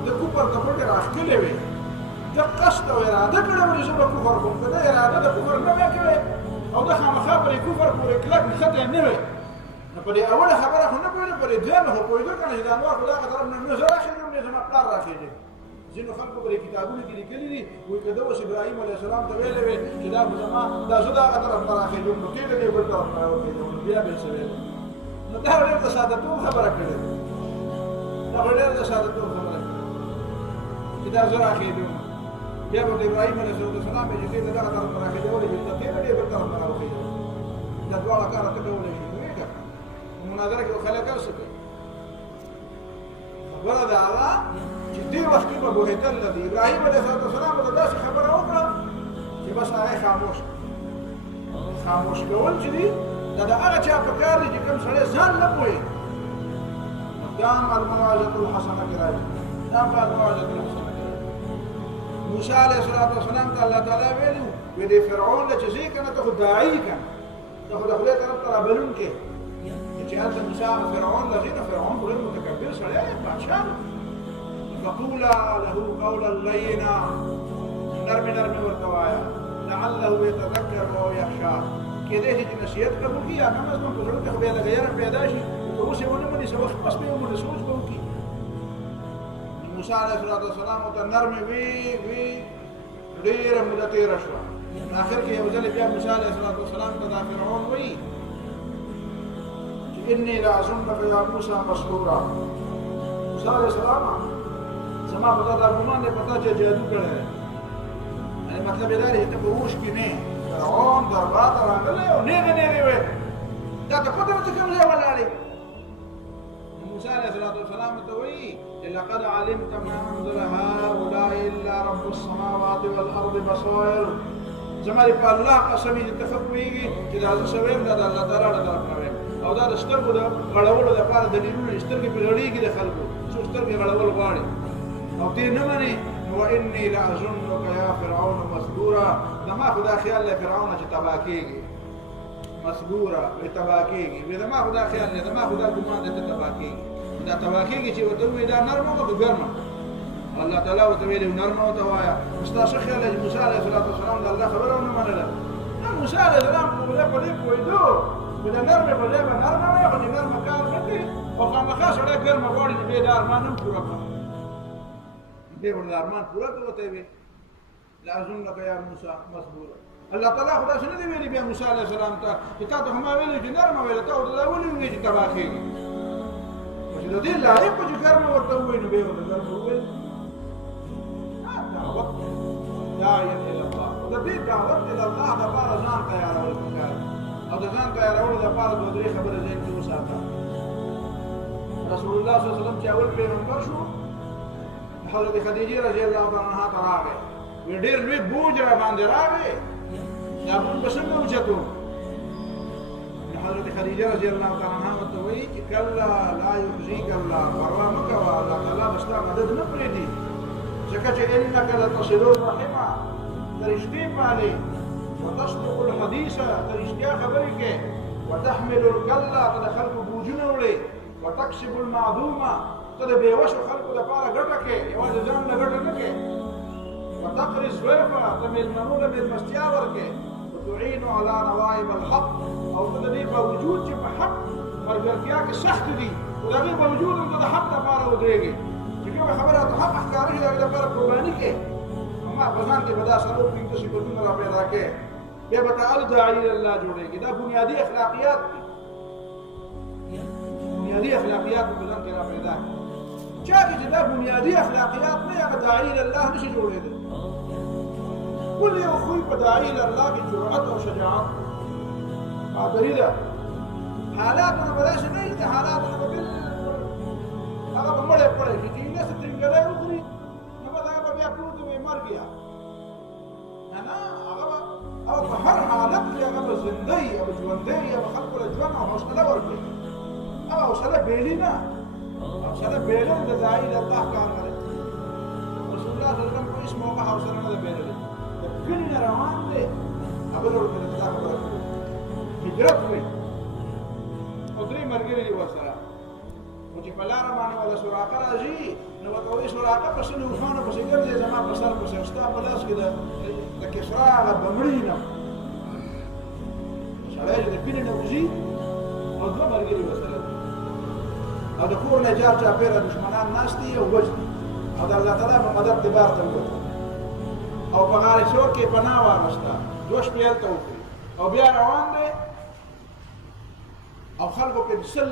د کفر د پټې راښکلې وې د قصد او اراده کړې وه چې زه به کفر کوم که ده اراده د کفر نه وې کړې او ده خامخا پرې کفر پورې کلک نښتی نه وې نو په دې اوله خبره خو نه پوهېده په دې دویمه خو پوهېده که نه چې د انوار خو دغه طرف نه زه راخېږم نه زما پلار راخېږي ځینو خلکو په دې کتابونو کې لیکلي دي وایي که ده اوس ابراهیم علیه السلام ته ویلې وې چې دا خو زما دا زه دغه طرف نه راخېږم نو کېږه دې بل طرف نه راوخېږم نو بیا به یې څه ویل نو دا ډېر د سادهتوب خبره کړې ده دا خو ډېر د سادهتوب خبره کړې چې دا زه راخېږم بیا به د ابراهیم علیه السلام چې دې دغه طرف نه راخېږولې چې ته کېږه دې بل طرف نه راوخېږم دا دواړه کاره ته کولی شي پوهېږه مناظره کې خلک هر څه کوي خبره د هغه چې دې وخت کې به بهتل دی ابراهیم علیه السلام به داسې خبره وکړه چې بس هغه خاموش کول چې دي دا د هغه چا په کار دی چې کوم سړی ځان نه پوهېږي دا هم الموعظة الحسنه کې راځي دا هم الموعظة الحسنه کې راځي موسی علیه السلام ته الله تعالی ویلي وی دې فرعون له چې ځې که نه ته خو داعي که ته خو د خدای طرف ته رابلونکی چې هلته موسی فرعون له ځې نو فرعون خو ډېر متکبر سړی دی بادشاه دی فقولا له قولا لینا نرمې ورته وایه لعله یتذکر او یخشا کېدای شي چې نصیحت قبول کړي یا کم از کم په زړه کې خو بیا لږ یره پیدا شي که اوس یې ونه مني څه وخت پس به یې ومني سوچ به وکړي موسی علیه السلام ورته نرمې وی ډېره موده تېره شوه آخر کې یو ځل بیا موسی علیه السلام ته دا فرعون وایي چې اني لاظنک یا موسی مسحورا موسی علیه السلام زما په دا ګمان دی په تا چې جادو کړی دی یعنې مطلب یې دا دی چې ته په اوښ کې نه فرعون دربار ته راغلی او نیغې ویل دا ته پته نه چې کوم ځای ولاړې موسی علیه السلام ته وایي چې لقد علمت ما انزل هؤلاء الا رب السماوات والارض بصائر زما دې په الله قسم دې ته ښه پوهېږي چې دا زه څه ویم دا د الله تعالی له طرف نه ویم او دا د سترګو د غړولو دپاره دلیلونه سترګې پرې غړېږي د خلکو څوک سترګې غړول غواړي او دې نه منې واني لاظنک یا فرعون مسحورا زما خو دا خیال دی فرعون چې تباه کېږي مسحورا وایي تباه کېږي وایي زما خو دا خیال دی زما خو دا ګمان دی ته تباه کېږي دا تباه کېږي چې ورته ووایي دا نرمه وه که ګرمه الله تعالی ورته ویلي نرمه ورته وایه ستا ښه خیال دی چې موسی علیه السلام د الله خبره ونه منله موسی علیه السلام خو په دې پوهېدو چې د نرمې په ځای به نرمه وایي خو چې نرمه کار نه کوي او خامخا سړی ګرمه غواړي چې بیا د ارمان هم پوره کړه دې ورته ارمان پوره کړه ورته یې ویل لاظنک یا موسی مسحورا الله تعالی خو داسې نه دی ویلي بیا موسی علیه السلام ته چې تا ته خو ما ویلي چې نرمه ویله تا ورته دا ولې ووایې چې تباه کېږي خو چې د دې لایق وه چې ګرمه ورته ووایي نو بیا ورته ګرمه وویل دعوت داعیا الی الله او د دې دعوت الی الله دپاره ځان تیارول پکار او د ځان تیارولو دپاره دوه درې خبرې ذهن کې وساته رسول الله صلی الله علیه وسلم چې اول پیغمبر شو حضرت خدیجه رضی الله تعالی عنها ته راغی وی ډېر لوی بوج را باندې راغی دا بوج به څنګه اوچتو نو حضرت خدیجه رضی الله تعالی عنها ورته وایي چې کله لا یخزیک الله پروا مه کوه الله تعالی به ستا مدد نه پرېږدي ځکه چې انک لتصل الرحمه ته رښتې پالې وتصدق الحدیث ته رښتیا خبرې کوې وتحمل الکله ته د خلکو بوجونه وړې وتکسب المعدومه ته د بېوسو خلکو دپاره ګټه کوې یوازې ځان له ګټه نه کوې وتقري الضيف ته مېلمنو له مېلمستیا ورکوې وتعین علی نوائب الحق او ته د دې باوجود چې په حق ملګرتیا کې سخت دي خو د هغې باوجود هم ته د حق دپاره ودرېږې چې کومه خبره ته حق ښکاره شي د هغې دپاره قرباني کوې اما په ځان کې به دا څلور پنځه صفتونه را پیدا کوې بیا به ته الداعي الله جوړېږي دا بنیادي اخلاقیات دي بنیادي اخلاقیات په ځان کې را پیدا کوي چا کې چې دا بنیادي اخلاقیات نه هغه داعي الله نشي جوړېدلی کل یو خوی په داعي الله کې جرأت او شجاعت بهادري ده حالاتونه به داسې نه وي چې حالاتونه به بالکل هغه به مړی پړی شي چې ایله څه ترنګلی وخوري نو بس هغه به بیا پروت وي مر بیا نه هغه به او په هر حالت کې هغه به زنده وي او ژوندی وي او خلکو له ژوند او حوصله ورکړي هغه حوصله بېلي نه حوصله بېلل د داعي د الله کار نه دی رسول الله صلی الله علیه وسلم په هېڅ موقع حوصله نه ده بېللې د کلي نه روان دی خبره ورته د دا خبره کوي هجرت وکړي او درې ملګري دي ورسره خو چې په لاره باندې ولا سراقه راځي نو ورته وایي سراقه پسې نو روښانه پسې ګرځې زما په سر پسې ستا په لاس کې د کسرا هغه بمړي نه سړی چې د کلي نه وځي او دوه ملګري ورسره دي او د کور نه جار چاپېره دښمنان ناست دي او وژني او د الله تعالی په مدد د بار ته ووتل او په غار شور کې پناه واغسته دوه شپې هلته وکړي او بیا روان دی او خلکو په سل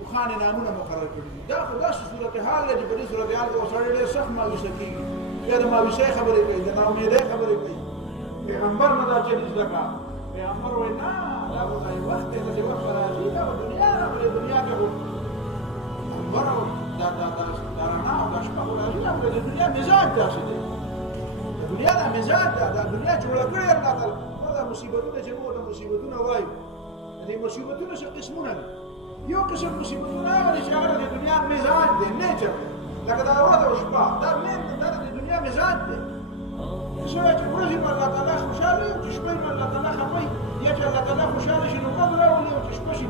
اوښانې نامونه مقرر کړي دي دا خو داسې صورتحال دی چې په دې صورتحال کې سړی ډېر سخت مایوسه کېږي بیا د مایوسۍ خبرې کوي د ناامیدۍ خبرې کوي پیغمبر نه دا چل زده کړه پیغمبر وایي نه دا به دا یو وخت دی داسې وخت به راځي دا به دنیا راغلې دنیا کې خو انور او دا رڼا او دا شپه خو راځي دا د دنیا مزاج داسې دی د دنیا دا مزاج ده دا دنیا جوړه کړې الله تعالی دا مصیبتونه چې موږ ته مصیبتونه وایو دې مصیبتونه څه قسمونه دي یو قسم مصیبتونه هغه دي چې هغه د دنیا مزاج دی نیچر لکه دا ورځ او شپه دا د دنیا مزاج دی څنګه چې ورځې نو الله تعالی خوشاله وي او چې شپه نو الله تعالی خفه وي یا چې الله تعالی خوشاله شي نو قدر راولي او چې شپه شي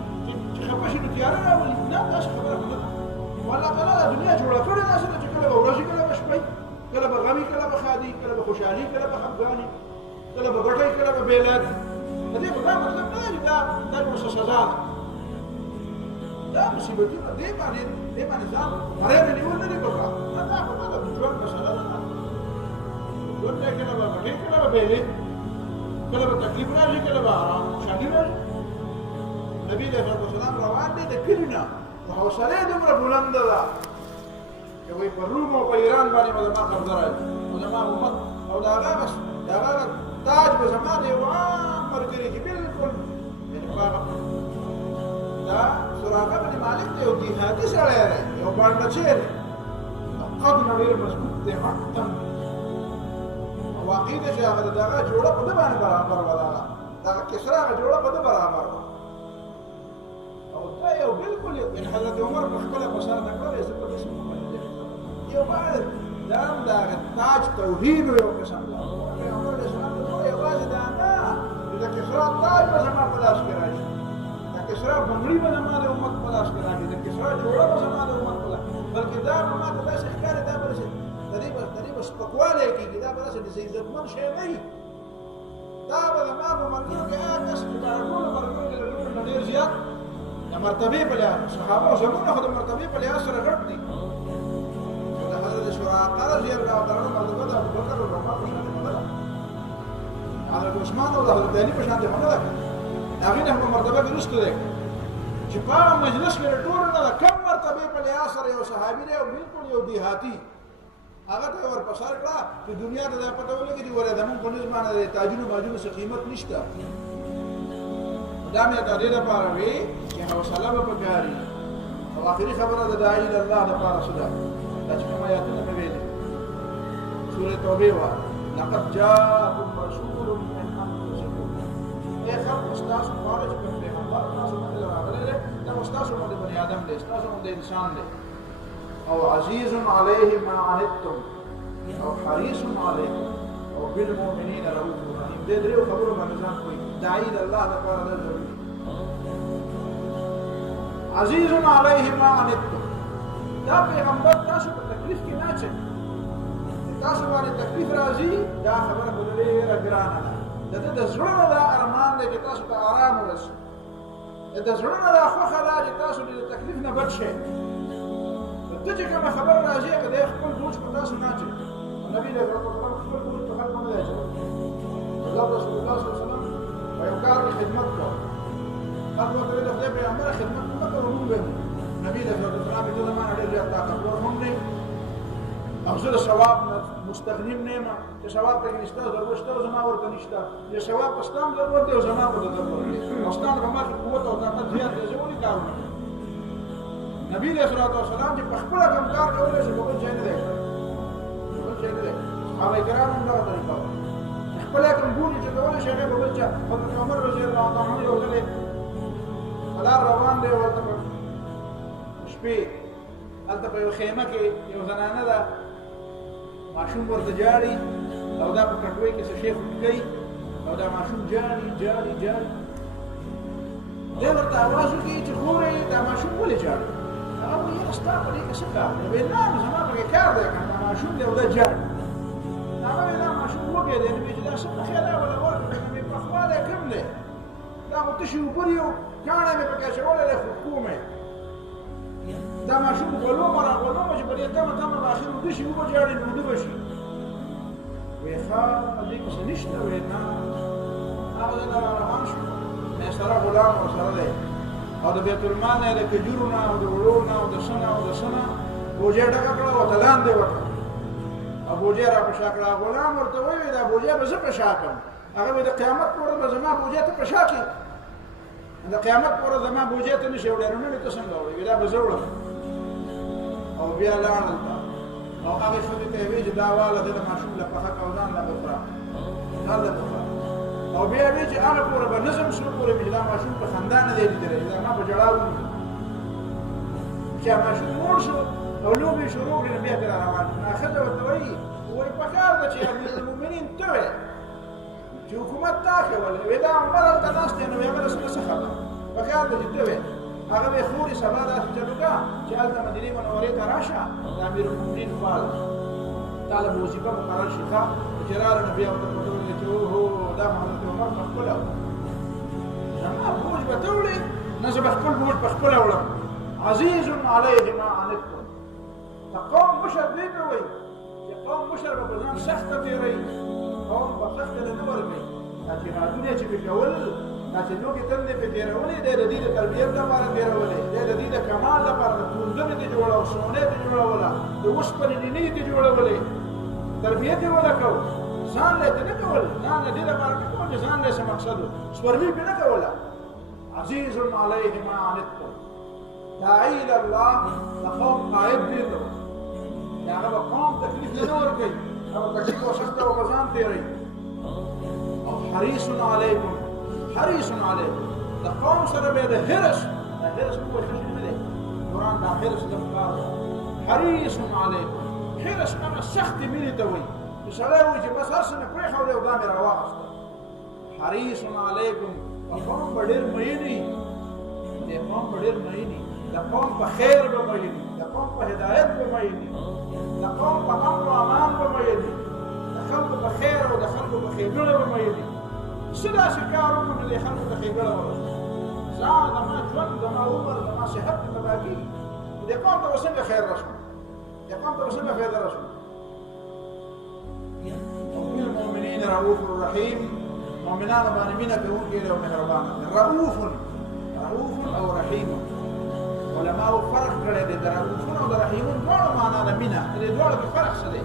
چې خفه شي نو تیاره راولي نه داسې خبره خو نه ده والله تعالی دا دنیا جوړه کړې داسې ده چې کله به ورځې کله به شپه کله به غمي کله به ښادي کله به خوشحالي کله به خفګاني کله به ګټئ کله به بېلادي د دې خو دا مطلب نه دی چې دا یو څه سزا ده دا مصیبتونه دې باندې ځان مریانه نیول نه دي پکار دا خو دا د ژوند مسله ده ژوند دی کله به ګټې کله به بېلې کله به تکلیف راشي کله به ارام خوشحالي راشي نبي علیه السلام روان دی د کلي نه خو حوصله یې دومره بلنده ده چې وایي په روم او په ایران باندې به زما قبضه راځي او زما امت او د هغه بس د هغه تاج به زما د یو عام ملګري کې بلکل یعنې په هغه دا سراقه بن مالک دی یو دیهاتي سړی دی یو بانډچی دی قد نه ډېر مضبوط دی حتم واقع دی چې هغه د هغه جوړه په ده باندې برابر وه دغه کسرا هغه جوړه په ده برابر وه او دا یو بلکل یعنې حضرت عمر په خپله په سر نه کړی زه په داسې یو باید دا هم د هغه تاج توحید یو قسم ده پیغمبر علیه السلام ته یوازې دا نه چې د کسرا تاج به زما په لاس کې راشي د کسرا بنګړي به زما د امت په لاس کې راشي د کسرا جوړه به زما د امت په لاس بلکې دا به ما ته داسې ښکاري دا به د دې به سپکوالی کېږي دا به داسې د عزتمن شی نه وي دا به زما په ملګرو کې هغه کس چې د ټولو ملګرو کې د ټولو نه ډېر زیات د مرتبې په لحاظ صحابه او زمونږ خو د مرتبې په لحاظ سره غټ دي حضرت سراقه رضی الله تعالی عنہ مرتبه د ابوبکر او عمر په شان نه ده حضرت عثمان او حضرت علی په شان نه ده هغه نه مرتبه درسته ده چې په مجلس کې ټول نه کم مرتبه په لحاظ سره یو صحابي دی او بالکل یو دیهاتی هغه ته ورپسر کړه چې دنیا ته دا پته ولګي چې ولې زموږ په نظم باندې تاجونو باجونو څه قیمت نشته دا مې د دې لپاره وی چې حوصله به پکاري او آخري خبره د داعي الله لپاره شوه دا چې کوم آیاتونه مې ویلي سورة توبه وایي لقد جاءكم رسول من انفسكم اے خلق استاسو پاره چې پیغمبر تاسو باندې راغلی دی دا استاسو باندې بني آدم دی استاسو باندې انسان دی او عزيز عليه ما عنتم او حريص عليكم او بالمؤمنين رؤوف رحيم دې درې خبرو باندې ځان کوي داعي الله لپاره دا ضروري عزيز عليه ما عنتم دا پیغمبر تاسو په تکلیف کې نه چي تاسو باندې تکلیف راځي دا خبره په ډېره ګرانه ده د زړه دا ارمان دی چې تاسو ته آرام ورسي د زړه دا خوښه ده چې تاسو د تکلیف نه بچ شئ ته چې کومه خبره راځي که د خپل بوج په تاسو نه اچوي نبي علیه السلام خپل بوج په خلکو نه دی اچولی رسول الله صلی الله علیه وسلم په یو کار کې خدمت کوه خلکو ورته ویل د خدای پیغمبره خدمت نه کوو موږ به نبي علیه السلام د زما نه ډېر زیات طاقتور هم دی او زه د ثواب نه مستغنیم نه یم چې ثواب پکې نشته ضرورت شته زما ورته نشته چې ثواب په ستا هم ضرورت دی او زما ورته ضرورت دی او ستا نه په ما کې قوت او طاقت زیات دی زه ولې کار ونه نبی علیہ الصلوۃ والسلام چې په خپل کوم کار کولای شي په ځای نه دی په ځای نه دی صحابه کرام هم دا طریقه خپل کوم ګوري چې کولای شي هغه په ځای حضرت عمر رضی الله عنه یو ځل بلار روان دی ورته شپې هلته په یو خیمه کې یو زنانه ده ماشوم ورته جاړي او دا په کټوۍ کې څه شی کوي او دا ماشوم جاړي جاړي جاړي دی ورته اواز وکړي چې خورې دا ماشوم ولې جاړي هغه وایي یاره ستا په دې کې څه کار دی وایي نه زما پکې کار دی که دا ماشوم دی او دا جاړي هغه وایي دا ماشوم وږی دی نو وایي چې دا څه پخې راوله ورکړه مې پخوالی کوم دی دا خو تشې اوبه دي او کاڼی مې پکې اچولی دی خو کومې دا ماشوم غلومه راغلومه چې په دې تمه تمه به اخر اوده شي اوبه جاړي نو اوده به شي وایي ښه دې کې څه نشته وایي نه هغه ځای ته روان شو سره غلام ورسره دی او د بیت المال نه د کجورو نه او د وړو نه او د څه نه او د څه نه بوجۍ ډکه کړه ورته لاندې وکړه او بوجۍ را په شا کړه غلام ورته وویل دا بوجۍ به زه په شا کړم هغه وایي د قیامت په ورځ به زما بوجۍ ته په شا کړي د قیامت په ورځ زما بوجۍ ته نه شي وړی نو نه ته څنګه وړی دا به زه وړم او بیا لاړ هلته او هغې ښځې ته یې وایي چې دا واله زه د ماشوم له پخه که او ځان له بخوره ځان له بخوره او بیا وایي چې هغه پورې به نظم شو پورې مې چې دا ماشوم په خندا نه دی لیدلی دا ما په ژړا ولیدل چې ماشوم موړ شو او لوبې شروع کړې نو بیا پرې روان شو نو ښځه ورته وایي وایي پکار ده چې امیرالمؤمنین ته وې چې حکومت تا کولی وایي دا عمر هلته ناست دی نو هغه رسمه څه خبره پکار ده چې ته وې هغه به خورې سبا داسې چل وکړه چې هلته مدینې منورې ته راشه د امیرالمؤمنین خوا تا له وظیفه مقرر شي ښه چې راغله نو بیا ورته پته ولګېده چې اوهو دا حضرت عمر په خپله زما بوج به ته وړې نه زه به خپل بوج په خپله وړم عزیز علیه ما عنتم د قوم مشر دې ته وایي چې قوم مشر به په ځان سخته تېروي قوم په سخته نه ورکوي دا جهادونه چې پې کول دا چې لوږې تندې پې تېرولې دی د دې د تربیت لپاره تېرولې دی د دې د کمال لپاره د پوندنې دې جوړه او سونې دې جوړوله د اوسپنې نینې دې جوړولې تربیت یې ونه کوو ځان له دې نه کول ځان له دې لپاره نه کول چې ځان له څه مقصد و سپرلي پې نه کوله عزیز علیه ما عنتم داعي الى الله د قوم قائد دې ته چې هغه به قوم تکلیف نه ورکوي هغه تکلیف او سخته به په ځان تېروي او حریص علیکم حریص علیکم د قوم سره به د حرص دا حرص کومه شی نه دی قرآن دا حرص د پکار حریص علیکم حرص هغه سختې مینې ته وایي چې سړی وایي چې بس هر څه مې پرېښودی او دا مې راواخېسته حریص علیکم په قوم به ډېر مین وي د قوم به ډېر مین وي د قوم په خیر به مین وي د قوم په هدایت به مین وي د قوم په امن و امان به مین وي د خلکو په خیر او د خلکو په ښېګڼه به مین وي څه داسې کار وکړو چې د خلکو ته ښېګڼه ورسوي ځان زما ژوند زما عمر زما صحت ته تباه کېږي دې قوم ته به څنګه خیر رسوي دې قوم ته به څنګه فایده رسوي بالمؤمنین رؤوف رحیم مؤمنانو باندې مینه کوونکی دی او مهربانه دی رؤوف او رحیم علماو فرق کړی دی د رؤوفون او د رحیمون دواړو معنا ده مینه د دې دواړو کې فرق څه دی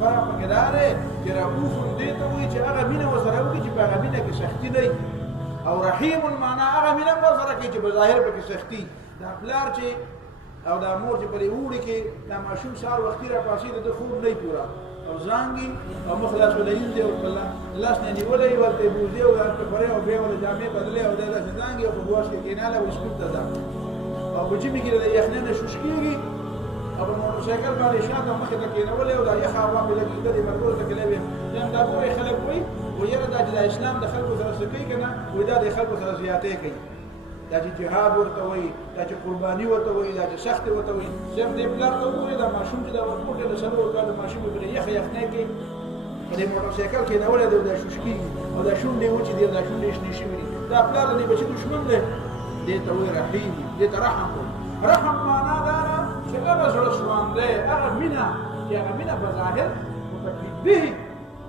فرق پکې دا دی چې رؤوف دې ته وایي چې هغه مینه ورسره وکړي چې په هغه مینه کې سختي نه وي او رحیم معنا هغه مینه ورسره کوي چې په ظاهر پکې سختي دا پلار چې او دا مور چې په دې اوړي کې دا ماشوم سهار وختي راپاڅېږي د خوب نه پوره او زانګي او مخلاص ولین دی او الله لاس نه نیولې ورته بوزي او ورته پرې او بیا ول جامې بدلې او دا زانګي او په واش کې کیناله او سکوت ته ده او په جيبي کې د یخنۍ نه شوشکیږي او په موټر سایکل باندې شاته مخې ته کېنولې او دا یخ هوا په لګي د مرګور ته کېلې یم دا پورې خلک وي و یره دا چې اسلام د خلکو سره سکی کنه و دا د خلکو سره زیاتې کوي دا چې جهاد ورته وایي دا چې قرباني ورته وایي دا چې سخت ورته وایي صرف دې پلار ته وګورئ دا ماشوم چې دا ورکوټه د سلو کالو ماشوم پرې یخنۍ کې په دې موټر سایکل کېنولې دی دا شوشکیږي او دا شونډې وچې دي دا شونډې شنې شوي دي دا پلار د دې بچي دښمن دی دې ته وایي رحیم دې ته رحم وایي رحم معنا دا ده چې هغه زړه سواندی هغه مینه چې هغه مینه په ظاهر متکلیف به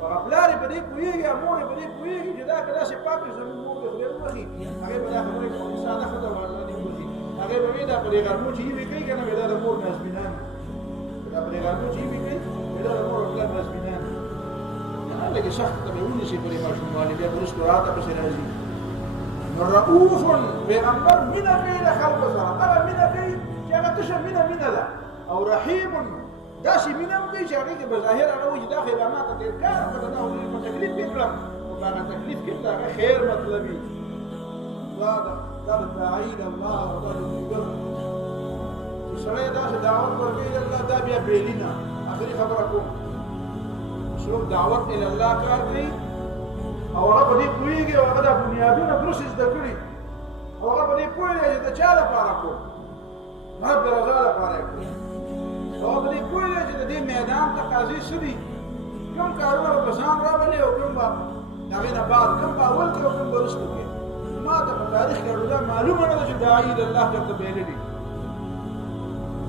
هغه پلار یې په دې پوهېږي او مور یې په دې پوهېږي چې دا که داسې پاکې زموږ مور د خدای وبخي هغې به دا خبرې کوي ساده ښځه به الله دې وبخي هغې به وایي دا په دې غرمو چې ایوې کوي که نه دا د مور نازمینان دا په دې غرمو چې ایوې کوي دا د مور او پلار نازمینان لږې سخته ته به یې ونیسي په دې ماشوم باندې بیا وروسته راته پسې راځي نو رؤوف پیغمبر مینه کوي له خلکو سره هغه مینه کوي چې چې هغه تشه مینه ده او رحیم داسې مینه هم کوي چې هغې کې بظاهر هغه وایي چې دا خو به ما ته ډېر کار وکړه دا خو په تکلیف یې کړم خو په هغه تکلیف کې د هغه خیر مطلب وي دا د داعي د الله او دا د ملګرو چې سړی داسې دعوت ورکوي د الله دا بیا بېلي نه آخري خبره کوم څوک دعوت الله کار کوي او هغه په دې پوهېږي او هغه دا بنیادونه درست زده کړي او هغه په دې پوهېږي چې د چا لپاره کوم رب رضا لپاره یې کوي او هغه په دې پوهېږي چې د دې میدان تقاضې څه دي کوم کارونه به په ځان راولي او کوم به د هغې نه بعد کوم به اول کړي او کوم به وروسته کړي ما ته په تاریخ کې دا معلومه نه ده چې داعي د الله چېرته بېلې دي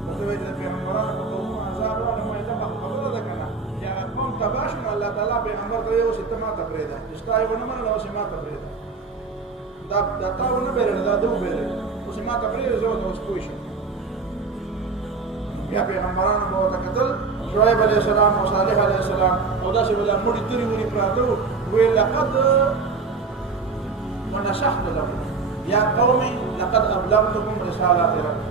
ورته وایي چې د پیغمبرانو په قومونو عذاب راغلی ما یې دغه خبره ده که نه چې هغه قوم تباه شو نو الله تعالی پیغمبر ته وایي اوس یې ته ما ته پرېږده چې ستا یې ونه منله اوس یې ما ته پرېږده دا تا ونه بېلېږه دا ده وبېلېږه اوس یې ما ته پرېږده زه ورته اوس پوه شم بیا پیغمبرانو به ورته کتل شعیب علیه السلام او صالح علیه السلام او داسې به دا مړي توري وري پراته وو ویل لقد ونصحت لكم يا قومي لقد ابلغتكم رسالات ربي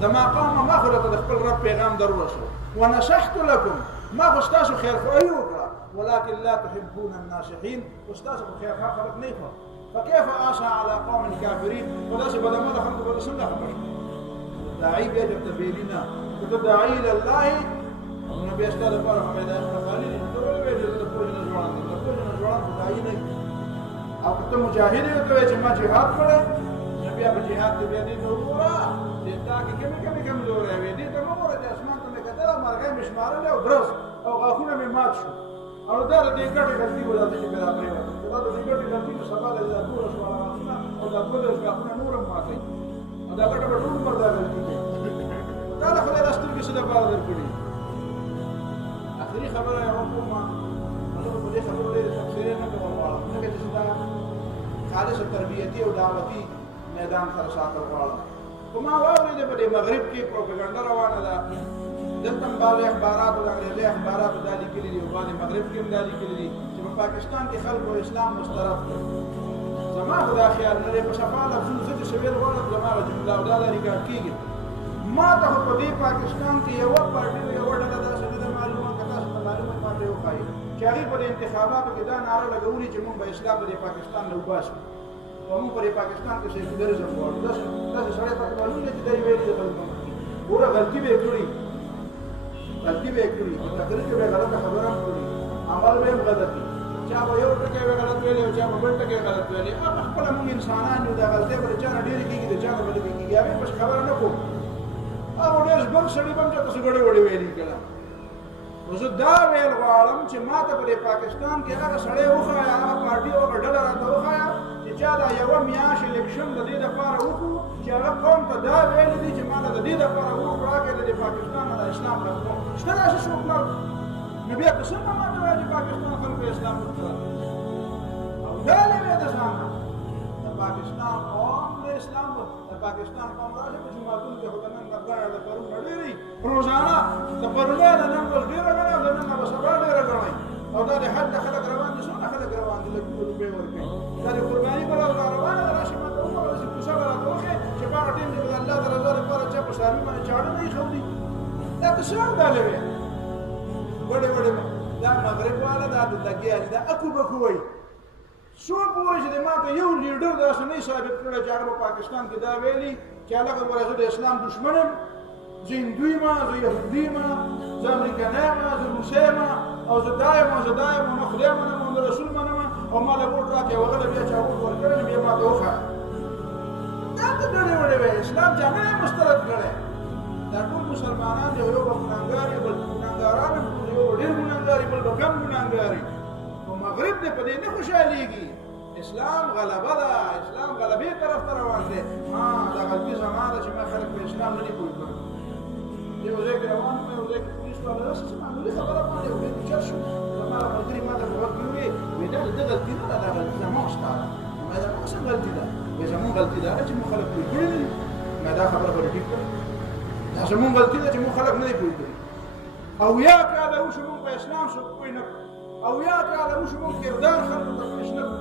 زما قوم ما خو ته د خپل رب پیغام درورسو ونصحت لكم ما خو ستاسو خیر خواهی وکړه ولكن لا تحبون الناصحين استاسو خیر خلق نه خو فكيف آسى على قوم كافرين وداسې به د مده خلکو به څنګه خبر داعي بیا درته بېلي نه که ته داعي لله نو بیا ستا لپاره خو پیدایښت خالي دي ته ولې وایې چې زه د پوهې نه ځوړند یم د پوهې نه ځوړند خو داعي نه وي او که ته مجاهد یې ورته وایې چې ما جهاد کړی نو بیا په جهاد کې بیا دې ته وګوره چې تا کې کمې کمزورۍ وې دې ته مه ګوره چې اسمان ته مې کتل او مرغۍ مې شمارلې او درز او غاښونه مې مات شو او دا د دې ګټې غلطي به راځي چې بیا را پرېوته چې دا د دې ګټې غلطي نو سبا د دا دوه شماره غاښونه او دا دوه غاښونه نور هم ماتوي او دا ګټه به ټول عمر دا غلطي کوي دا د خدای دا سترګې څه دپاره درکړي آخري خبره یې وکړم زه په دې خبرو ډېرې تبصرې نه کوم غواړم ځکه چې دا خالص تربیتي او دعوتي میدان سره ساتل غواړم خو ما واورېده په دې مغرب کې پروپاګنډه روانه ده دلته هم بعضې اخباراتو د انګریزي اخباراتو دا لیکلي دي او بعضې مغرب کې هم دا لیکلي دي چې په پاکستان کې خلکو اسلام مسترف کړ زما خو دا خیال نه دی په شفا لفظونو زه چې څه ویل غواړم زما هغه جمله او دا ریکارډ کېږي ما ته خو په دې پاکستان کې یوه پارټي او یوه ډله داسې نه ده معلومه که تاسو ته معلومه ما ته وښایي چې هغوی په دې انتخاباتو کې دا ناره لګولي چې موږ به اسلام د پاکستان نه وباسو او موږ په دې پاکستان کې سیکولرزم غواړو داسې سړی ته معلوم دی چې دا یې ویلي د خلکو ګوره غلطي به یې کړي په تقریر کې به یې غلطه خبره هم کړي عمل به یې هم غلط وي چا به یو ټکی به غلط ویلی او چا به بل ټکی غلط ویلی هغه خپله موږ انسانان یو دا غلطۍ به د چا نه ډېرې کېږي د چا نه به لږې کېږي هغې پسې خبره نه کوم هغه ډېر بل سړي به هم چاته څه ګډې وډې ویلي کله نو زه دا ویل غواړم چې ما ته په دې پاکستان کې هغه سړی وښایه هغه پارټي او هغه ډله راته وښایه چې چا دا یوه میاشت الیکشن د دې دپاره وکړو چې هغه قوم ته دا ویلي دي چې ما ته د دې دپاره وکړو راکړې د دې پاکستان نه د اسلام خلکو شته داسې څوک نه نو بیا که څنګه ما ته وایي چې پاکستان خلکو اسلام وکړه او دا لوی د ځان نه د پاکستان قوم د اسلام د پاکستان قوم راشي په جوماتونو کې خو د نن نه ګڼه د پرون نه ډېرې روزانه د پرونی د نن ورځ ډېره ګڼئ او د نن نه به سبا ډېره ګڼئ او دا د حج د خلک روان دي څومره خلک روان دي لږ روپۍ ورکوي دا د قرباني به روانه ده راشي ما ته وګوره داسې کوڅه به راته وښیې چې په هغه ټایم کې به د الله د رضا لپاره چا په څاروي باندې چاړه نه ایښودي دا ته څه اندازه وې وړې دا مغرب والا دا د لګیا دي دا اکو بکو وایي څوک وایي چې ما ته یو لیډر داسې نه ثابت کړی چې هغه په پاکستان کې دا ویلي چې هلکه ګوره زه د اسلام دشمن یم زه هندو یم زه یهودي یم زه امریکنی یم زه روسی یم او زه دا یم او زه دا یم او نه خدای منم او نه رسول منم او ما له ووټ راکړې وغله بیا چا ووټ ورکړی نو بیا ما ته وښایه دا ته ډېرې وړې وایي اسلام چا نه دی مسترد کړی دا ټول مسلمانان دی یو به ګناهګار یي بل ګناهګاران هم یو ډېر ګناهګار یي بل به کم ګناهګار یي خو مغرب دی په دې نه خوشحالېږي اسلام غلبه ده اسلام غلبې طرف ته روان دی دا غلطي زما ده چې ما خلک په اسلام نه دي پوه کړي یو ځای کې روان وم یو ځای کې پولیس والا داسې څه معمولي خبره باندې یو ډېر چر شو زما هغه ملګري ما ته په غوږ کې وویل وایي دا د ده غلطي نه ده دا غلطي زموږ ستا ده ما زموږ څه غلطي ده وایي زموږ غلطي دا ده چې موږ خلک پوه کړي نه دي ما دا خبره به ټیک کړه دا زموږ غلطي ده چې موږ خلک نه دي پوه کړي اویا کاله وشو موږ په اسلام څوک پوه نه کړو اویا کاله وشو موږ کردار خلکو ته پېش نه کړو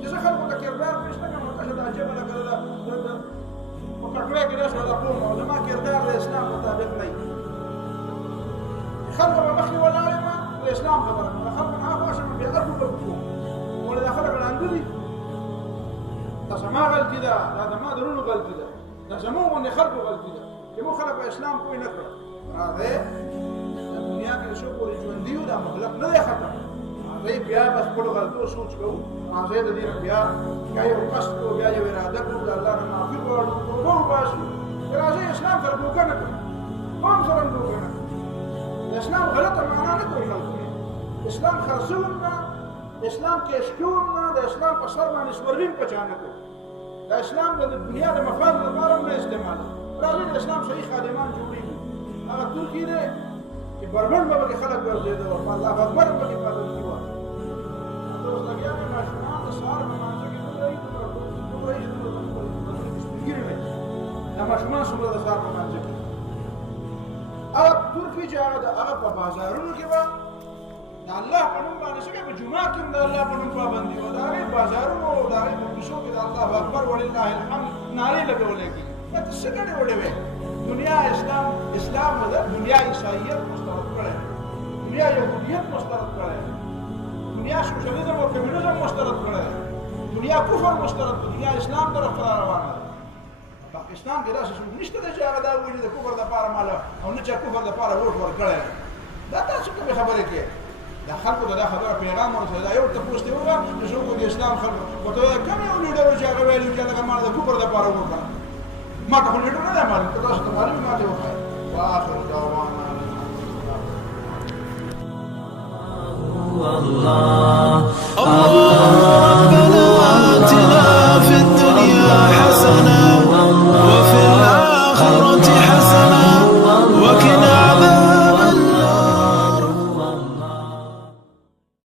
چې زه خلکو ته کردار پېش نه کړم نو تاسو ته عجبه لکه د کټوې کې راشه دا قوم او زما کردار د اسلام مطابق نه وي خلک به مخکې ولاړ یم د اسلام خبره کوم خلک نه خوښه بیا ارګو به کوم ولې دا خلک ړانده دي دا زما غلطي ده دا زما درونو غلطي ده دا زموږ غوندې خلکو غلطي ده چې موږ خلک په اسلام پوه نه کړو راځئ د دنیا کې څو پورې ژوندي یو دا مهلت نه دی ختم راځئ بیا به خپلو غلطو سوچ کوو راځئ د دې نه بیا یو قصد کوو بیا یو اراده کوو د الله نه معافي غواړو توبه وباسو راځئ اسلام سره دوکه نه کوو قوم سره هم دوکه نه کوو د اسلام غلطه معنا نه کوي خلکو اسلام خرڅون نه اسلام کشکون نه د اسلام په سر باندې سورلین په چا نه کوو د اسلام د دنیا د مفاد لپاره هم نه استعمالوو راځئ د اسلام صحیح خادمان جوړېږي هغه ترکي دی چې بربنډ به پکې خلک ګرځېده او الله اکبر پکې پابندي وه ته اوس لګیا یې ماشومان د سهار په لمانځه کې دومره یي دومره یي سپین ږیري نه دا ماشومان څومره د سهار په لمانځه کې هغه ترکي چې هغه په بازارونو کې به د الله په نوم باندې څنګه په جمعه کې هم د الله په نوم پابندي وه د هغې بازارونو او د هغې په کوڅو کې د الله اکبر ولله الحمد نارې لګولې کېږي ته څه ګڼې وړې وې دنیا اسلام نه ده دنیا عیسائیت مسترد کړی دنیا یهودیت مسترد کړی دنیا سوشلیزم او کمیونیزم مسترد کړی دنیا کفر مسترد کړی دنیا اسلام طرف ته روانه ده پاکستان کې داسې څوک نشته دی چې هغه دا وایي د کفر دپاره مال او نه چا کفر دپاره ووټ ورکړی دا تاسو کومې خبرې کوې دا خلکو ته دا خبره پیغام ورسوي دا یو تپوس دی وکړه چې څوک د اسلام خلکو ورته وایي کوم یو لیډر و چې هغه ویلي چې هغه مال د کفر دپاره وکړه ما ته خو لیډر نه دی معلوم که تاسو ته معلوم وي ما ته وښایه واخر دعوانا